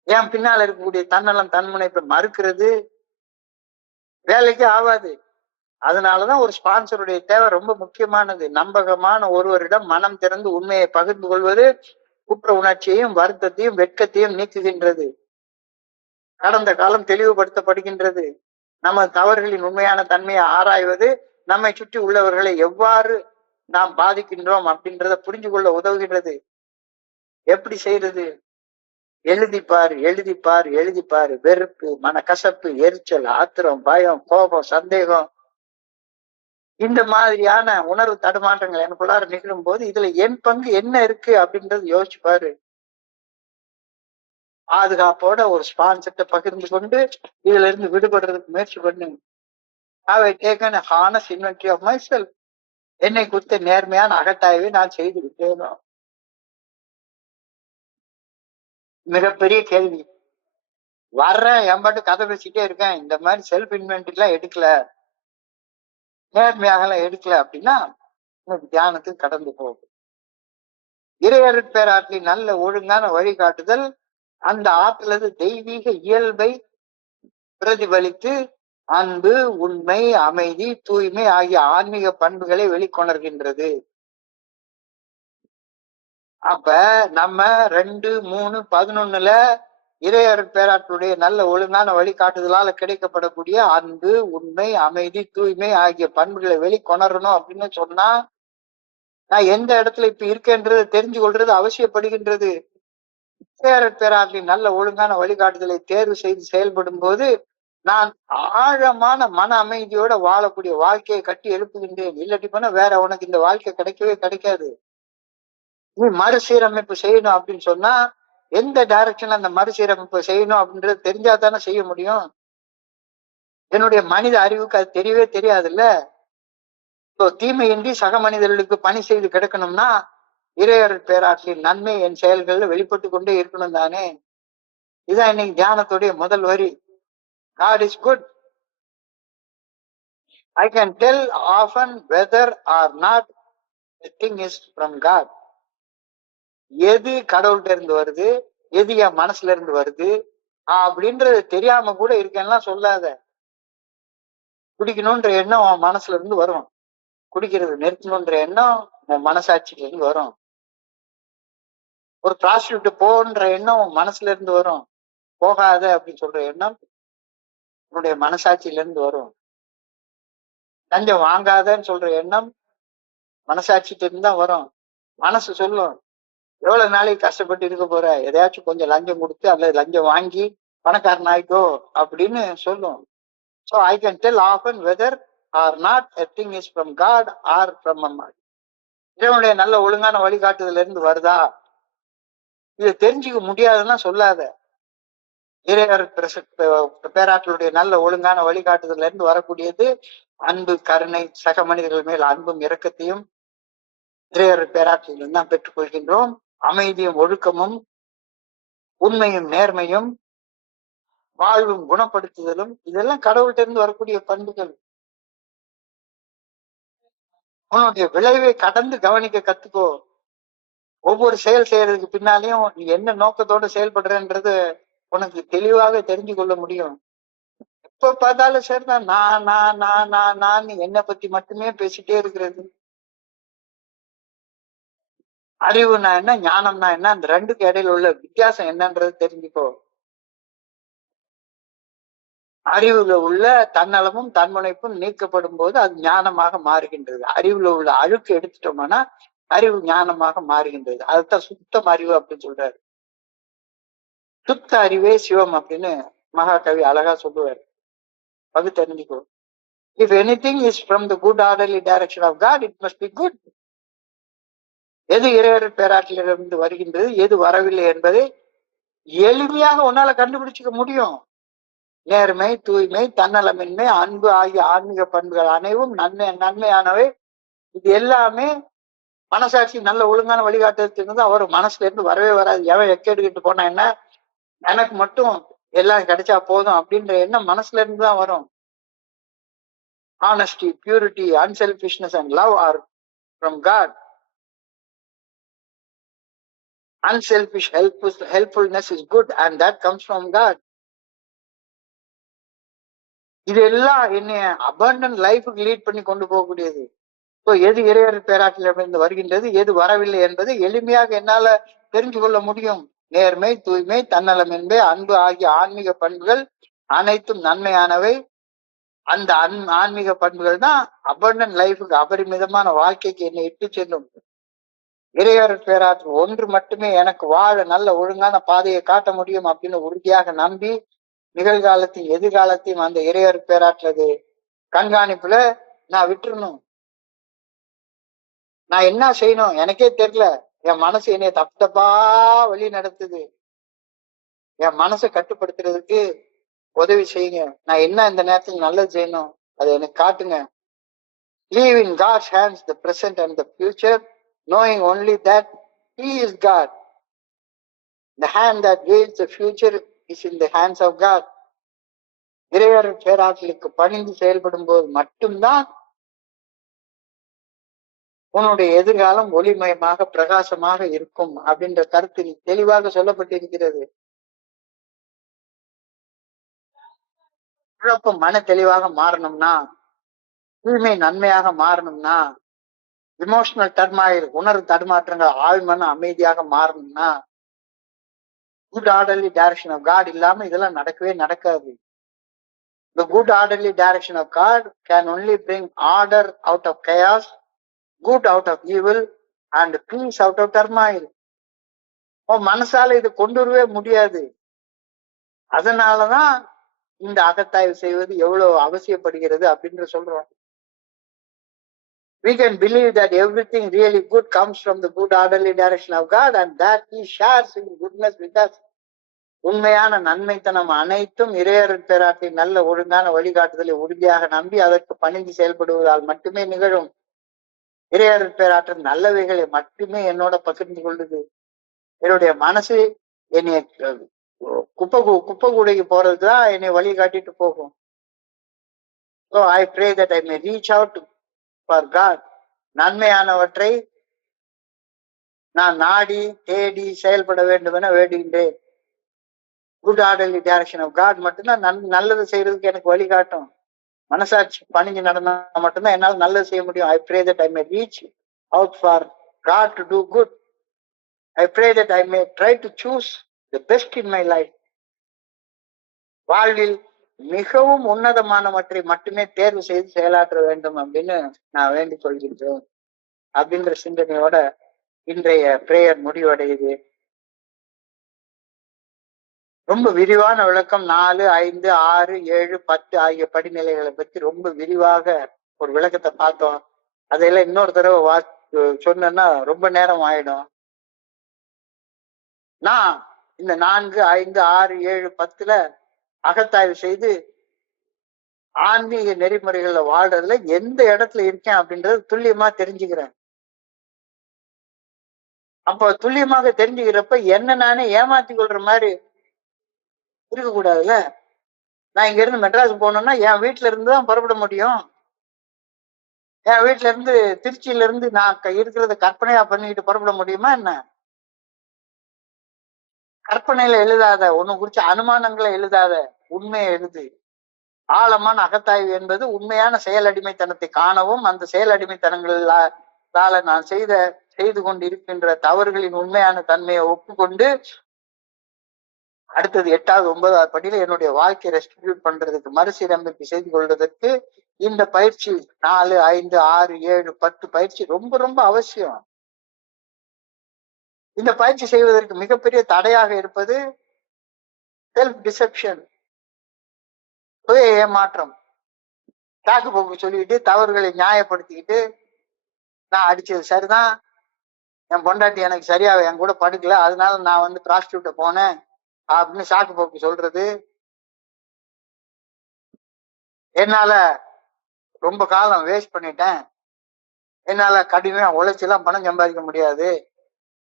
என் பின்னால இருக்கக்கூடிய தன்னலம் தன்முனைப்பை மறுக்கிறது வேலைக்கு ஆகாது. அதனாலதான் ஒரு ஸ்பான்சருடைய தேவை ரொம்ப முக்கியமானது. நம்பகமான ஒருவரிடம் மனம் திறந்து உண்மையை பகிர்ந்து கொள்வது குற்ற உணர்ச்சியையும் வருத்தத்தையும் வெட்கத்தையும் நீக்குகின்றது. கடந்த காலம் தெளிவுபடுத்தப்படுகின்றது. நம்ம தவறுகளின் உண்மையான தன்மையை ஆராய்வது நம்மை சுற்றி உள்ளவர்களை எவ்வாறு நாம் பாதிக்கின்றோம் அப்படின்றத புரிஞ்சு கொள்ள உதவுகின்றது. எப்படி செய்யறது? எழுதிப்பாரு எழுதிப்பாரு எழுதிப்பாரு. வெறுப்பு, மனக்கசப்பு, எரிச்சல், ஆத்திரம், பயம், கோபம், சந்தேகம், இந்த மாதிரியான உணர்வு தடுமாற்றங்கள் எனக்குள்ளார நிகழும் போது இதுல என் பங்கு என்ன இருக்கு அப்படின்றது யோசிச்சு பாரு. பாதுகாப்போட ஒரு ஸ்பான்சர்ட்ட பகிர்ந்து கொண்டு இதுல இருந்து விடுபடுறதுக்கு முயற்சி பண்ணு. Have I taken a honest inventory of myself? என்னை குறித்த நேர்மையான அகட்டாய்வை நான் செய்து விட்டேனோ? மிகப்பெரிய கேள்வி. வர்றேன், என்பாட்டு கதை பேசிட்டே இருக்கேன், இந்த மாதிரி செல்ஃப் இன்வென்டரி எல்லாம் எடுக்கல, நேர்மையாக எல்லாம் எடுக்கல அப்படின்னா தியானத்துக்கு கடந்து போகும். இறையருட்பேராற்றலின் நல்ல ஒழுங்கான வழிகாட்டுதல் அந்த ஆற்றலது தெய்வீக இயல்பை பிரதிபலித்து அன்பு, உண்மை, அமைதி, தூய்மை ஆகிய ஆன்மீக பண்புகளை வெளிக்கொணர்கின்றது. அப்ப நம்ம 2, 3, 11 இறையருட்பேராற்றலுடைய நல்ல ஒழுங்கான வழிகாட்டுதலால கிடைக்கப்படக்கூடிய அன்பு, உண்மை, அமைதி, தூய்மை ஆகிய பண்புகளை வெளிக்கொணரணும் அப்படின்னு சொன்னா நான் எந்த இடத்துல இப்ப இருக்கேன்றது தெரிஞ்சு கொள்றது அவசியப்படுகின்றது. இறையருட்பேராற்றலின் நல்ல ஒழுங்கான வழிகாட்டுதலை தேர்வு செய்து செயல்படும் போது நான் ஆழமான மன அமைதியோட வாழக்கூடிய வாழ்க்கையை கட்டி எழுப்புகின்றேன். இல்லாட்டி போனா வேற உனக்கு இந்த வாழ்க்கை கிடைக்கவே கிடைக்காது. நீ மறுசீரமைப்பு செய்யணும் அப்படின்னு சொன்னா எந்த டைரக்ஷன்ல அந்த மறுசீரமைப்பு செய்யணும் அப்படின்றது தெரிஞ்சா தானே செய்ய முடியும். என்னுடைய மனித அறிவுக்கு அது தெரியவே தெரியாதுல்ல. தீமையின்றி சக மனிதர்களுக்கு பணி செய்து கிடக்கணும்னா இறையருட்பேராற்றலின் நன்மை என் செயல்கள்ல வெளிப்பட்டு கொண்டே இருக்கணும் தானே. இதான் இன்னைக்கு தியானத்துடைய முதல் வரி. God is good. I can tell often whether or not a thing is from God. எது கடவுள்கிட்ட இருந்து வருது, எது என் மனசுல இருந்து வருது அப்படின்றது தெரியாம கூட இருக்கேன்னா சொல்லாத. குடிக்கணும்ன்ற எண்ணம் உன் மனசுல இருந்து வரும். குடிக்கிறது நிறுத்தணும்ன்ற எண்ணம் உன் மனசாட்சியில இருந்து வரும். ஒரு ப்ராஸ்டியூட் போன்ற எண்ணம் உன் மனசுல இருந்து வரும். போகாத அப்படின்னு சொல்ற எண்ணம் உன்னுடைய மனசாட்சியில இருந்து வரும். லஞ்சம் வாங்காதன்னு சொல்ற எண்ணம் மனசாட்சிட்டு இருந்து தான் வரும். மனசு சொல்லும், எவ்வளவு நாளைக்கு கஷ்டப்பட்டு இருக்க போற, எதையாச்சும் கொஞ்சம் லஞ்சம் கொடுத்து அல்லது லஞ்சம் வாங்கி பணக்காரன் ஆயிக்கோ அப்படின்னு சொல்லும். So I can tell often whether or not a thing is from God or from a man. இதனுடைய நல்ல ஒழுங்கான வழிகாட்டுதல இருந்து வருதா, இதை தெரிஞ்சுக்க முடியாதுன்னா சொல்லாத. பேராற்றலுடைய நல்ல ஒழுங்கான வழிகாட்டுதல இருந்து வரக்கூடியது அன்பு, கருணை, சக மனிதர்கள் மேல் அன்பும் இரக்கத்தையும் பேராற்றலில் தான் பெற்றுக் கொள்கின்றோம். அமைதியும் ஒழுக்கமும் உண்மையும் நேர்மையும் வாழ்வும் குணப்படுத்துதலும் இதெல்லாம் கடவுள்கிட்ட இருந்து வரக்கூடிய பண்புகள். உன்னுடைய விளைவை கடந்து கவனிக்க கத்துக்கோ. ஒவ்வொரு செயல் செய்யறதுக்கு பின்னாலையும் நீ என்ன நோக்கத்தோட செயல்படுறன்றது உனக்கு தெளிவாக தெரிஞ்சு கொள்ள முடியும். எப்ப பார்த்தாலும் சரிதான் நான் என்னை பத்தி மட்டுமே பேசிட்டே இருக்கிறது. அறிவுனா என்ன, ஞானம்னா என்ன, அந்த ரெண்டுக்கு இடையில உள்ள வித்தியாசம் என்னன்றது தெரிஞ்சுக்கோ. அறிவுல உள்ள தன்னலமும் தன்முனைப்பும் நீக்கப்படும் போது அது ஞானமாக மாறுகின்றது. அறிவுல உள்ள அழுக்கு எடுத்துட்டோம்னா அறிவு ஞானமாக மாறுகின்றது. அதுதான் சுத்தம் அறிவு அப்படின்னு சொல்றாரு. சுத்த அறிவே சிவம் அப்படின்னு மகாகவி அழகா சொல்லுவார். பகுத்தறிஞ்சிக்கோ. If anything is from the good orderly direction of God, it must be good. எது இறையருட் பேராற்றலிலிருந்து வருகின்றது, எது வரவில்லை என்பதை எளிமையாக உன்னால கண்டுபிடிச்சுக்க முடியும். நேர்மை, தூய்மை, தன்னலமின்மை, அன்பு ஆகிய ஆன்மீக பண்புகள் அனைவும் நன்மையானவை. இது எல்லாமே மனசாட்சி நல்ல ஒழுங்கான வழிகாட்டுறது அவர் மனசுல இருந்து வரவே வராது. எவன் எக்கெடுக்கிட்டு போனா என்ன, எனக்கு மட்டும் எல்லாம் கிடைச்சா போதும் அப்படின்ற எண்ணம் மனசுல இருந்து தான் வரும். Honesty, purity, unselfishness and love are from God. Unselfish helpfulness is good and that comes from God. இதெல்லாம் என்னைய அபண்டன்ட் லைஃபுக்கு லீட் பண்ணி கொண்டு போகக்கூடியது. ஸோ எது இறையர் பேராற்றிலிருந்து வருகின்றது, எது வரவில்லை என்பது எளிமையாக என்னால தெரிஞ்சு கொள்ள முடியும். நேர்மை, தூய்மை, தன்னலமின்மை, அன்பு ஆகிய ஆன்மீக பண்புகள் அனைத்தும் நன்மையானவை. அந்த ஆன்மீக பண்புகள் தான் அபண்டன்ட் லைஃபுக்கு, அபரிமிதமான வாழ்க்கைக்கு என்னை இட்டு செல்லும். இறையர் பேராற்று ஒன்று மட்டுமே எனக்கு வாழ நல்ல ஒழுங்கான பாதையை காட்ட முடியும் அப்படின்னு உறுதியாக நம்பி நிகழ்காலத்தையும் எதிர்காலத்தையும் அந்த இறையர் பேராற்றது கண்காணிப்புல நான் விட்டுறணும். நான் என்ன செய்யணும் எனக்கே தெரியல. என் மனசு என்னைய தப்பு தப்பா வழி நடத்துது. என் மனசை கட்டுப்படுத்துறதுக்கு உதவி செய்யுங்க. நான் என்ன இந்த நேரத்தில் நல்லது செய்யணும் அதை எனக்கு காட்டுங்க. Leave in God's hands the present and the future, knowing only that He is God. The hand that wields the future is in the hands of God. இறையர் பேராற்றலுக்கு பணிந்து செயல்படும் போது மட்டும்தான் உன்னுடைய எதிர்காலம் ஒளிமயமாக பிரகாசமாக இருக்கும் அப்படின்ற கருத்தில் தெளிவாக சொல்லப்பட்டிருக்கிறது. குழப்பம் மன தெளிவாக மாறணும்னா, தூய்மை நன்மையாக மாறணும்னா, இமோஷனல் டர்மாயில் உணர்வு தடுமாற்றங்கள் ஆழ்மன அமைதியாக மாறணும்னா, good orderly direction of God இல்லாம இதெல்லாம் நடக்கவே நடக்காது. The good orderly direction of God can only bring order out of chaos, good out of evil, and peace out of turmoil. மனசால இது கொண்டு வரவே முடியாது. அதனாலதான் இந்த அகத்தாய்வு செய்வது எவ்வளவு அவசியப்படுகிறது அப்படின்னு சொல்றோம். We can believe that everything really good comes from the good orderly direction of God and that He shares His goodness with us. உண்மையான நன்மைத்தனம் அனைத்தும் இறையர் பேராற்றின் நல்ல ஒழுங்கான வழிகாட்டுதலை உறுதியாக நம்பி அதற்கு பணிந்து செயல்படுவதால் மட்டுமே நிகழும். இறையர் பேராற்றின் நல்லவைகளை மட்டுமே என்னோட பகிர்ந்து கொள்ளுது. என்னுடைய மனசு என்னைய குப்பை கூடைக்கு போறதுதான் என்னை வழி காட்டிட்டு போகும். So I pray that I may reach out for God. நன்மையானவற்றை நான் நாடி தேடி செயல்பட வேண்டும் என வேண்டுகின்றேன். Good orderly direction of God மட்டும்தான் நல்லது செய்யறதுக்கு எனக்கு வழிகாட்டும். மனசாட்சி பணிஞ்சு நடந்தா மட்டும்தான் என்னால் நல்லது செய்ய முடியும். I pray that I may reach out for God to do good. I pray that I may try to choose the best in my life. வாழ்வில் மிகவும் உன்னதமானவற்றை மட்டுமே தேர்வு செய்து செயலாற்ற வேண்டும் அப்படின்னு நான் வேண்டிக் கொள்கின்றேன். அப்படின்ற சிந்தனையோட இன்றைய பிரேயர் முடிவடையுது. ரொம்ப விரிவான விளக்கம் 4, 5, 6, 7, 10 ஆகிய படிநிலைகளை பத்தி ரொம்ப விரிவாக ஒரு விளக்கத்தை பார்த்தோம். அதையெல்லாம் இன்னொரு தடவை சொன்னா ரொம்ப நேரம் ஆயிடும். நான் இந்த 4, 5, 6, 7, 10ல அகத்தாய்வு செய்து ஆன்மீக நெறிமுறைகள்ல வாழ்றதுல எந்த இடத்துல இருக்கேன் அப்படின்றது துல்லியமா தெரிஞ்சுக்கிறேன். அப்ப துல்லியமாக தெரிஞ்சுக்கிறப்ப என்ன நானே ஏமாத்தி கொள்ற மாதிரி இருக்க கூடாதுல்ல. நான் இங்க இருந்து மெட்ராஸ் போகணும்னா என் வீட்டுல இருந்து தான் புறப்பட முடியும். என் வீட்டுல இருந்து திருச்சியில இருந்து நான் இருக்கிறத கற்பனையா பண்ணிக்கிட்டு புறப்பட முடியுமா என்ன? கற்பனையில எழுதாத, ஒண்ணு குறிச்ச அனுமானங்களை எழுதாத, உண்மையை எழுது. ஆழமான அகத்தாய்வு என்பது உண்மையான செயல் அடிமைத்தனத்தை காணவும் அந்த செயல் அடிமைத்தனங்களால நான் செய்து கொண்டு இருக்கின்ற தவறுகளின் உண்மையான தன்மையை ஒப்புக்கொண்டு அடுத்தது 8வது 9வது படியில என்னுடைய வாழ்க்கையை ரெஸ்டிடியூட் பண்றதுக்கு மறுசீரமைப்பு செய்து கொள்வதற்கு இந்த பயிற்சி 4, 5, 6, 7, 10 பயிற்சி ரொம்ப ரொம்ப அவசியம். இந்த பயிற்சி செய்வதற்கு மிகப்பெரிய தடையாக இருப்பது செல்ஃப் டிசெப்ஷன், சுய ஏமாற்றம். சாக்கு போக்கு சொல்லிக்கிட்டு தவறுகளை நியாயப்படுத்திக்கிட்டு நான் அடிச்சது சரிதான், என் பொண்டாட்டி எனக்கு சரியா என் கூட படுக்கல அதனால நான் ப்ராஸ்டியூட்ட போனேன் அப்படின்னு சாக்கு போக்கு சொல்றது. என்னால ரொம்ப காலம் வேஸ்ட் பண்ணிட்டேன், என்னால கடுமையா உழைச்செல்லாம் பணம் சம்பாதிக்க முடியாது,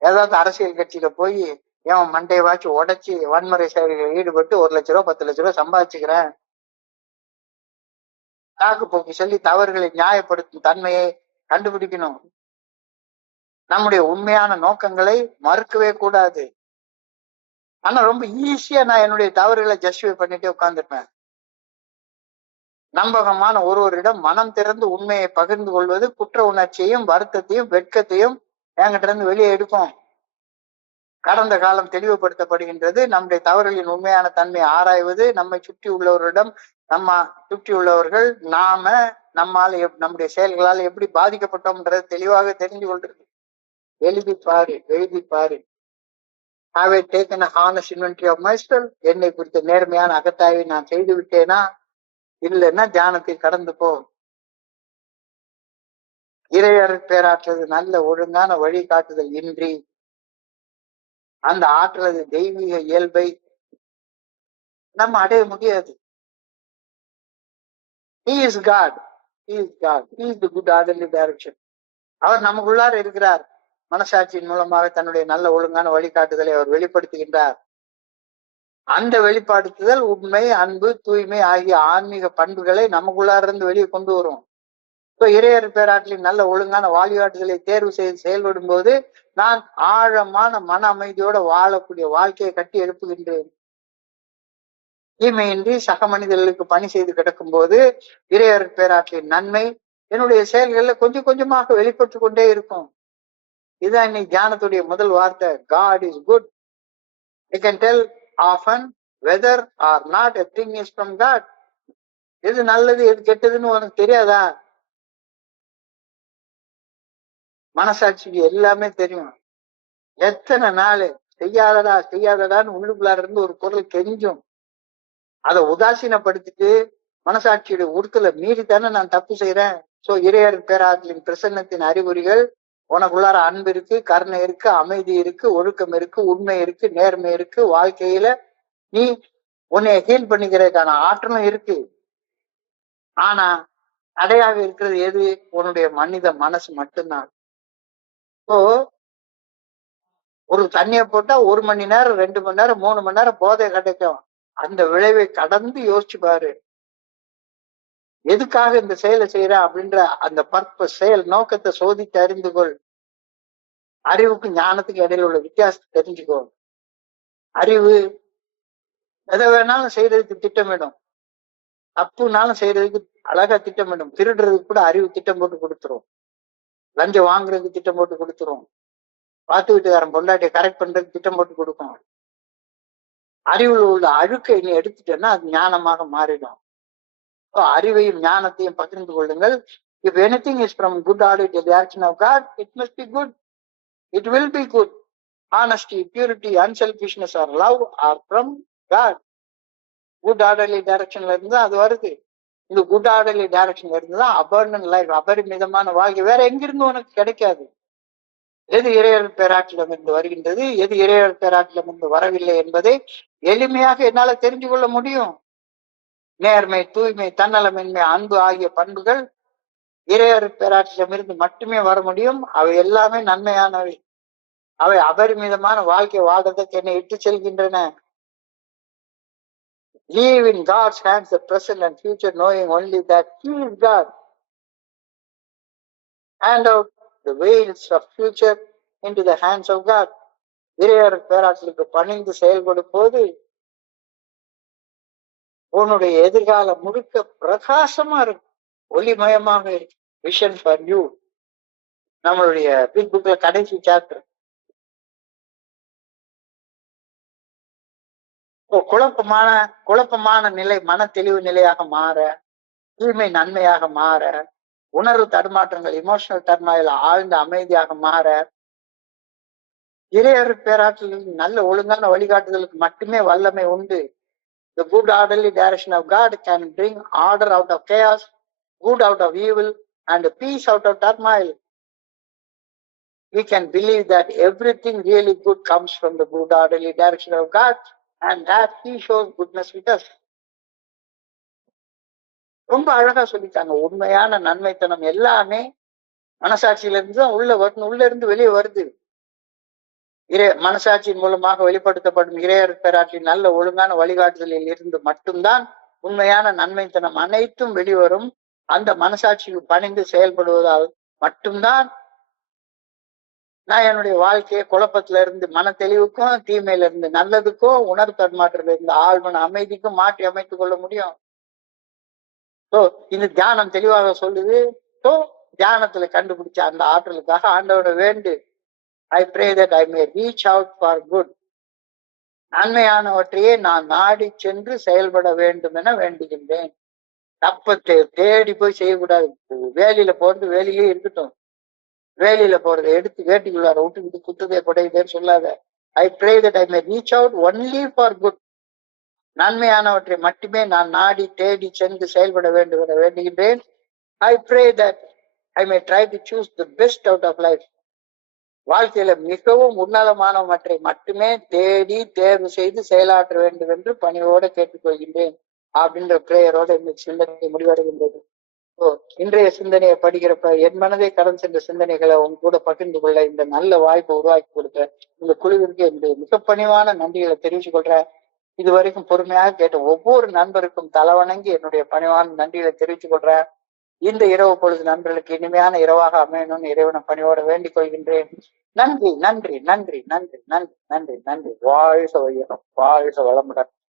ஏதாவது அரசியல் கட்சியில போய் என் மண்டையை வாச்சு உடைச்சி வன்முறை செயல்களில் ஈடுபட்டு 1 லட்ச ரூபா 10 லட்ச ரூபா சம்பாதிச்சுக்கிறேன். சாக்கு போக்கு சொல்லி தவறுகளை நியாயப்படுத்தும் தன்மையை கண்டுபிடிக்கணும். நம்முடைய உண்மையான நோக்கங்களை மறுக்கவே கூடாது. ஆனா ரொம்ப ஈஸியா நான் என்னுடைய தவறுகளை ஜஸ்டிஃபை பண்ணிட்டே உட்கார்ந்துருப்பேன். நம்பகமான ஒருவரிடம் மனம் திறந்து உண்மையை பகிர்ந்து கொள்வது குற்ற உணர்ச்சியையும் வருத்தத்தையும் வெட்கத்தையும் என்கிட்ட இருந்து வெளியே எடுக்கும். கடந்த காலம் தெளிவுபடுத்தப்படுகின்றது. நம்முடைய தவறுகளின் உண்மையான தன்மையை ஆராய்வது, நம்மை சுற்றி உள்ளவரிடம் சுற்றி உள்ளவர்கள் நம்முடைய செயல்களால் எப்படி பாதிக்கப்பட்டோம்ன்றது தெளிவாக தெரிஞ்சு கொள்றது. எழுதி பாரு. Have I taken a honest inventory of myself? என்னை குறித்த நேர்மையான அகத்தாய்வை நான் செய்து விட்டேனா? இல்லைன்னா தியானத்தை கடந்து போ. இறையர் பேராற்றது நல்ல ஒழுங்கான வழிகாட்டுதல் இன்றி அந்த ஆற்றலது தெய்வீக இயல்பை நம்ம அடைய முடியாது. He is God. He is God. He is the good orderly direction. அவர் நமக்குள்ளார இருக்கிறார். மனசாட்சியின் மூலமாக தன்னுடைய நல்ல ஒழுங்கான வழிகாட்டுதலை அவர் வெளிப்படுத்துகின்றார். அந்த வெளிப்படுத்துதல் உண்மை, அன்பு, தூய்மை ஆகிய ஆன்மீக பண்புகளை நமக்குள்ளார இருந்து வெளியே கொண்டு வரும். இப்போ இறையர் பேராற்றலின் நல்ல ஒழுங்கான வழிகாட்டுதலை தேர்வு செய்து செயல்படும் போது நான் ஆழமான மன அமைதியோட வாழக்கூடிய வாழ்க்கையை கட்டி எழுப்புகின்றேன். தீமையின்றி சக மனிதர்களுக்கு பணி செய்து கிடக்கும் போது இறையர் பேராற்றலின் நன்மை என்னுடைய செயல்கள்ல கொஞ்சம் கொஞ்சமாக வெளிப்பட்டு கொண்டே இருக்கும். இதுதான் இன்னைக்கு தியானத்துடைய முதல் வார்த்தை. God is good. I can tell often whether or not a thing is from God. எது நல்லது எது கெட்டதுன்னு உனக்கு தெரியாதா? மனசாட்சிக்கு எல்லாமே தெரியும். எத்தனை நாள் செய்யாதடான்னு உள்ளுக்குள்ளார இருந்து ஒரு பொருள் கெஞ்சும். அதை உதாசீனப்படுத்திட்டு மனசாட்சியுடைய உறுத்தலை மீறித்தானே நான் தப்பு செய்யறேன். சோ இறையர் பேராற்றலின் பிரசன்னத்தின் அறிகுறிகள் உனக்குள்ளார அன்பு இருக்கு, கருணை இருக்கு, அமைதி இருக்கு, ஒழுக்கம் இருக்கு, உண்மை இருக்கு, நேர்மை இருக்கு. வாழ்க்கையில நீ உன்னை ஹீல் பண்ணிக்கிறதுக்கான ஆற்றலும் இருக்கு. ஆனா தடையாக இருக்கிறது எது? உன்னுடைய மனித மனசு மட்டும்தான். இப்போ ஒரு தண்ணிய போட்டா 1 மணி நேரம், 2 மணி நேரம், 3 மணி நேரம் போதை கிடைக்கும். அந்த விளைவை கடந்து யோசிச்சு பாரு. எதுக்காக இந்த செயலை செய்யற அப்படின்ற அந்த பர்பஸ், செயல் நோக்கத்தை சோதித்து அறிந்து கொள். அறிவுக்கு ஞானத்துக்கு இடையில உள்ள வித்தியாசத்தை தெரிஞ்சுக்கோ. அறிவு எதை வேணாலும் செய்யறதுக்கு திட்டமிடும், தப்புனாலும் செய்யறதுக்கு அழகா திட்டமிடும். திருடுறதுக்கு கூட அறிவு திட்டம் போட்டு கொடுத்துரும். லஞ்சம் வாங்குறதுக்கு திட்டம் போட்டு கொடுத்துரும். பார்த்து வீட்டுக்காரன் பொண்டாட்டியை கரெக்ட் பண்றதுக்கு திட்டம் போட்டு கொடுக்கும். அறிவில் உள்ள அழுக்கை நீ எடுத்துட்டேன்னா அது ஞானமாக மாறிடும். அறிவையும் ஞானத்தையும் பகிர்ந்து கொள்ளுங்கள். If anything is from good order to the action of God, it must be good. It will be good. Honesty, purity, unselfishness or love are from God. Good orderly directionல இருந்து அது வருது. இந்த குட் ஆர்டர்லி டைரக்ஷன்ல இருந்துதான் அபர்டன்ட் life, அபரிமிதமான வாழ்க்கை வேற எங்கிருந்து உனக்கு கிடைக்காது. எது இறையர் பேராற்றிடம் இருந்து வருகின்றது, எது இறையர் பேராற்றிடம் இருந்து வரவில்லை என்பதை எளிமையாக என்னால தெரிஞ்சு கொள்ள முடியும். நேர்மை, தூய்மை, தன்னலமின்மை, அன்பு ஆகிய பண்புகள் இறையர் பேராற்றிடமிருந்து மட்டுமே வர முடியும். அவை எல்லாமே நன்மையானவை. அவை அபரிமிதமான வாழ்க்கை வாழ்றதுக்கு என்னை இட்டு செல்கின்றன. Leave in God's hands the present and future, knowing only that He is God. Hand out the veils of future into the hands of God. இறையர் பேராற்றலுக்கு பணிந்து செயல்படும் போது உன்னுடைய எதிர்காலம் முழுக்க பிரகாசமா இருக்கு, ஒளிமயமாக இருக்கு. விஷன் ஃபார் யூ, நம்மளுடைய பிக் புக்ல கடைசி சாப்டர். குழப்பமான நிலை மன தெளிவு நிலையாக மாற, தூய்மை நன்மையாக மாற, உணர்வு தடுமாற்றங்கள் இமோஷனல் டர்மாயில் ஆழ்ந்த அமைதியாக மாற, இறையர் பேராற்றலில் நல்ல ஒழுங்கான வழிகாட்டுதலுக்கு மட்டுமே வல்லமை உண்டு. The good orderly direction of God can bring order out of chaos, good out of evil, and peace out of turmoil. We can believe that everything really good comes from the good orderly direction of God, and that He shows goodness with us. ரொம்ப அழகா சொல்லிட்டாங்க. உண்மையான நன்மைத்தனம் எல்லாமே மனசாட்சியில இருந்து தான் உள்ள இருந்து வெளியே வருது. மனசாட்சியின் மூலமாக வெளிப்படுத்தப்படும் இறையர் பேராற்றின் நல்ல ஒழுங்கான வழிகாட்டுதலில் இருந்து மட்டும்தான் உண்மையான நன்மைத்தனம் அனைத்தும் வெளிவரும். அந்த மனசாட்சிக்கு பணிந்து செயல்படுவதால் மட்டும்தான் நான் என்னுடைய வாழ்க்கையை குழப்பத்துல இருந்து மன தெளிவுக்கும், தீமையில இருந்து நல்லதுக்கும், உணர்வு தடுமாற்றத்துல இருந்து ஆழ்மன அமைதிக்கும் மாற்றி அமைத்துக் கொள்ள முடியும். ஸோ இந்த தியானம் தெளிவாக சொல்லுது. ஸோ தியானத்துல கண்டுபிடிச்ச அந்த ஆற்றலுக்காக ஆண்டவனை வேண்டு. I pray that I may reach out for good. நன்மையானவற்றையே நான் நாடி சென்று செயல்பட வேண்டும் என வேண்டுகின்றேன். தப்பத்தை தேடி போய் செய்யக்கூடாது. வேலியில போறது வேலையே இருக்கட்டும். வேலியில போறதை எடுத்து வேட்டிக்குள்ளார விட்டுக்கிட்டு குத்துதே கொடையுதேன்னு சொல்லாத. I pray that I may reach out only for good. நன்மையானவற்றை மட்டுமே நான் நாடி தேடி சென்று செயல்பட வேண்டும் என வேண்டுகின்றேன். I pray that I may try to choose the best out of life. வாழ்க்கையில மிகவும் உன்னதமானவற்றை மட்டுமே தேடி தேர்வு செய்து செயலாற்ற வேண்டும் என்று பணியோட கேட்டுக்கொள்கின்றேன் அப்படின்ற பிரேயரோட இந்த சிந்தனை முடிவடைகின்றது. இன்றைய சிந்தனையை படிக்கிறப்ப என் மனதை கடந்து சென்ற சிந்தனைகளை உங்க கூட பகிர்ந்து கொள்ள இந்த நல்ல வாய்ப்பை உருவாக்கி கொடுத்த இந்த குழுவிற்கு என்னுடைய மிக பணிவான நன்றிகளை தெரிவித்துக் கொள்றேன். இது வரைக்கும் பொறுமையாக கேட்ட ஒவ்வொரு நண்பருக்கும் தலைவணங்கி என்னுடைய பணிவான நன்றிகளை தெரிவித்துக் கொள்றேன். இந்த இரவு பொழுது நண்பர்களுக்கு இனிமையான இரவாக அமையணும்னு இறைவனை பணியோட வேண்டிக் கொள்கின்றேன். நன்றி நன்றி நன்றி நன்றி நன்றி நன்றி நன்றி. வாழ்க வையகம், வாழ்க வளமுடன்.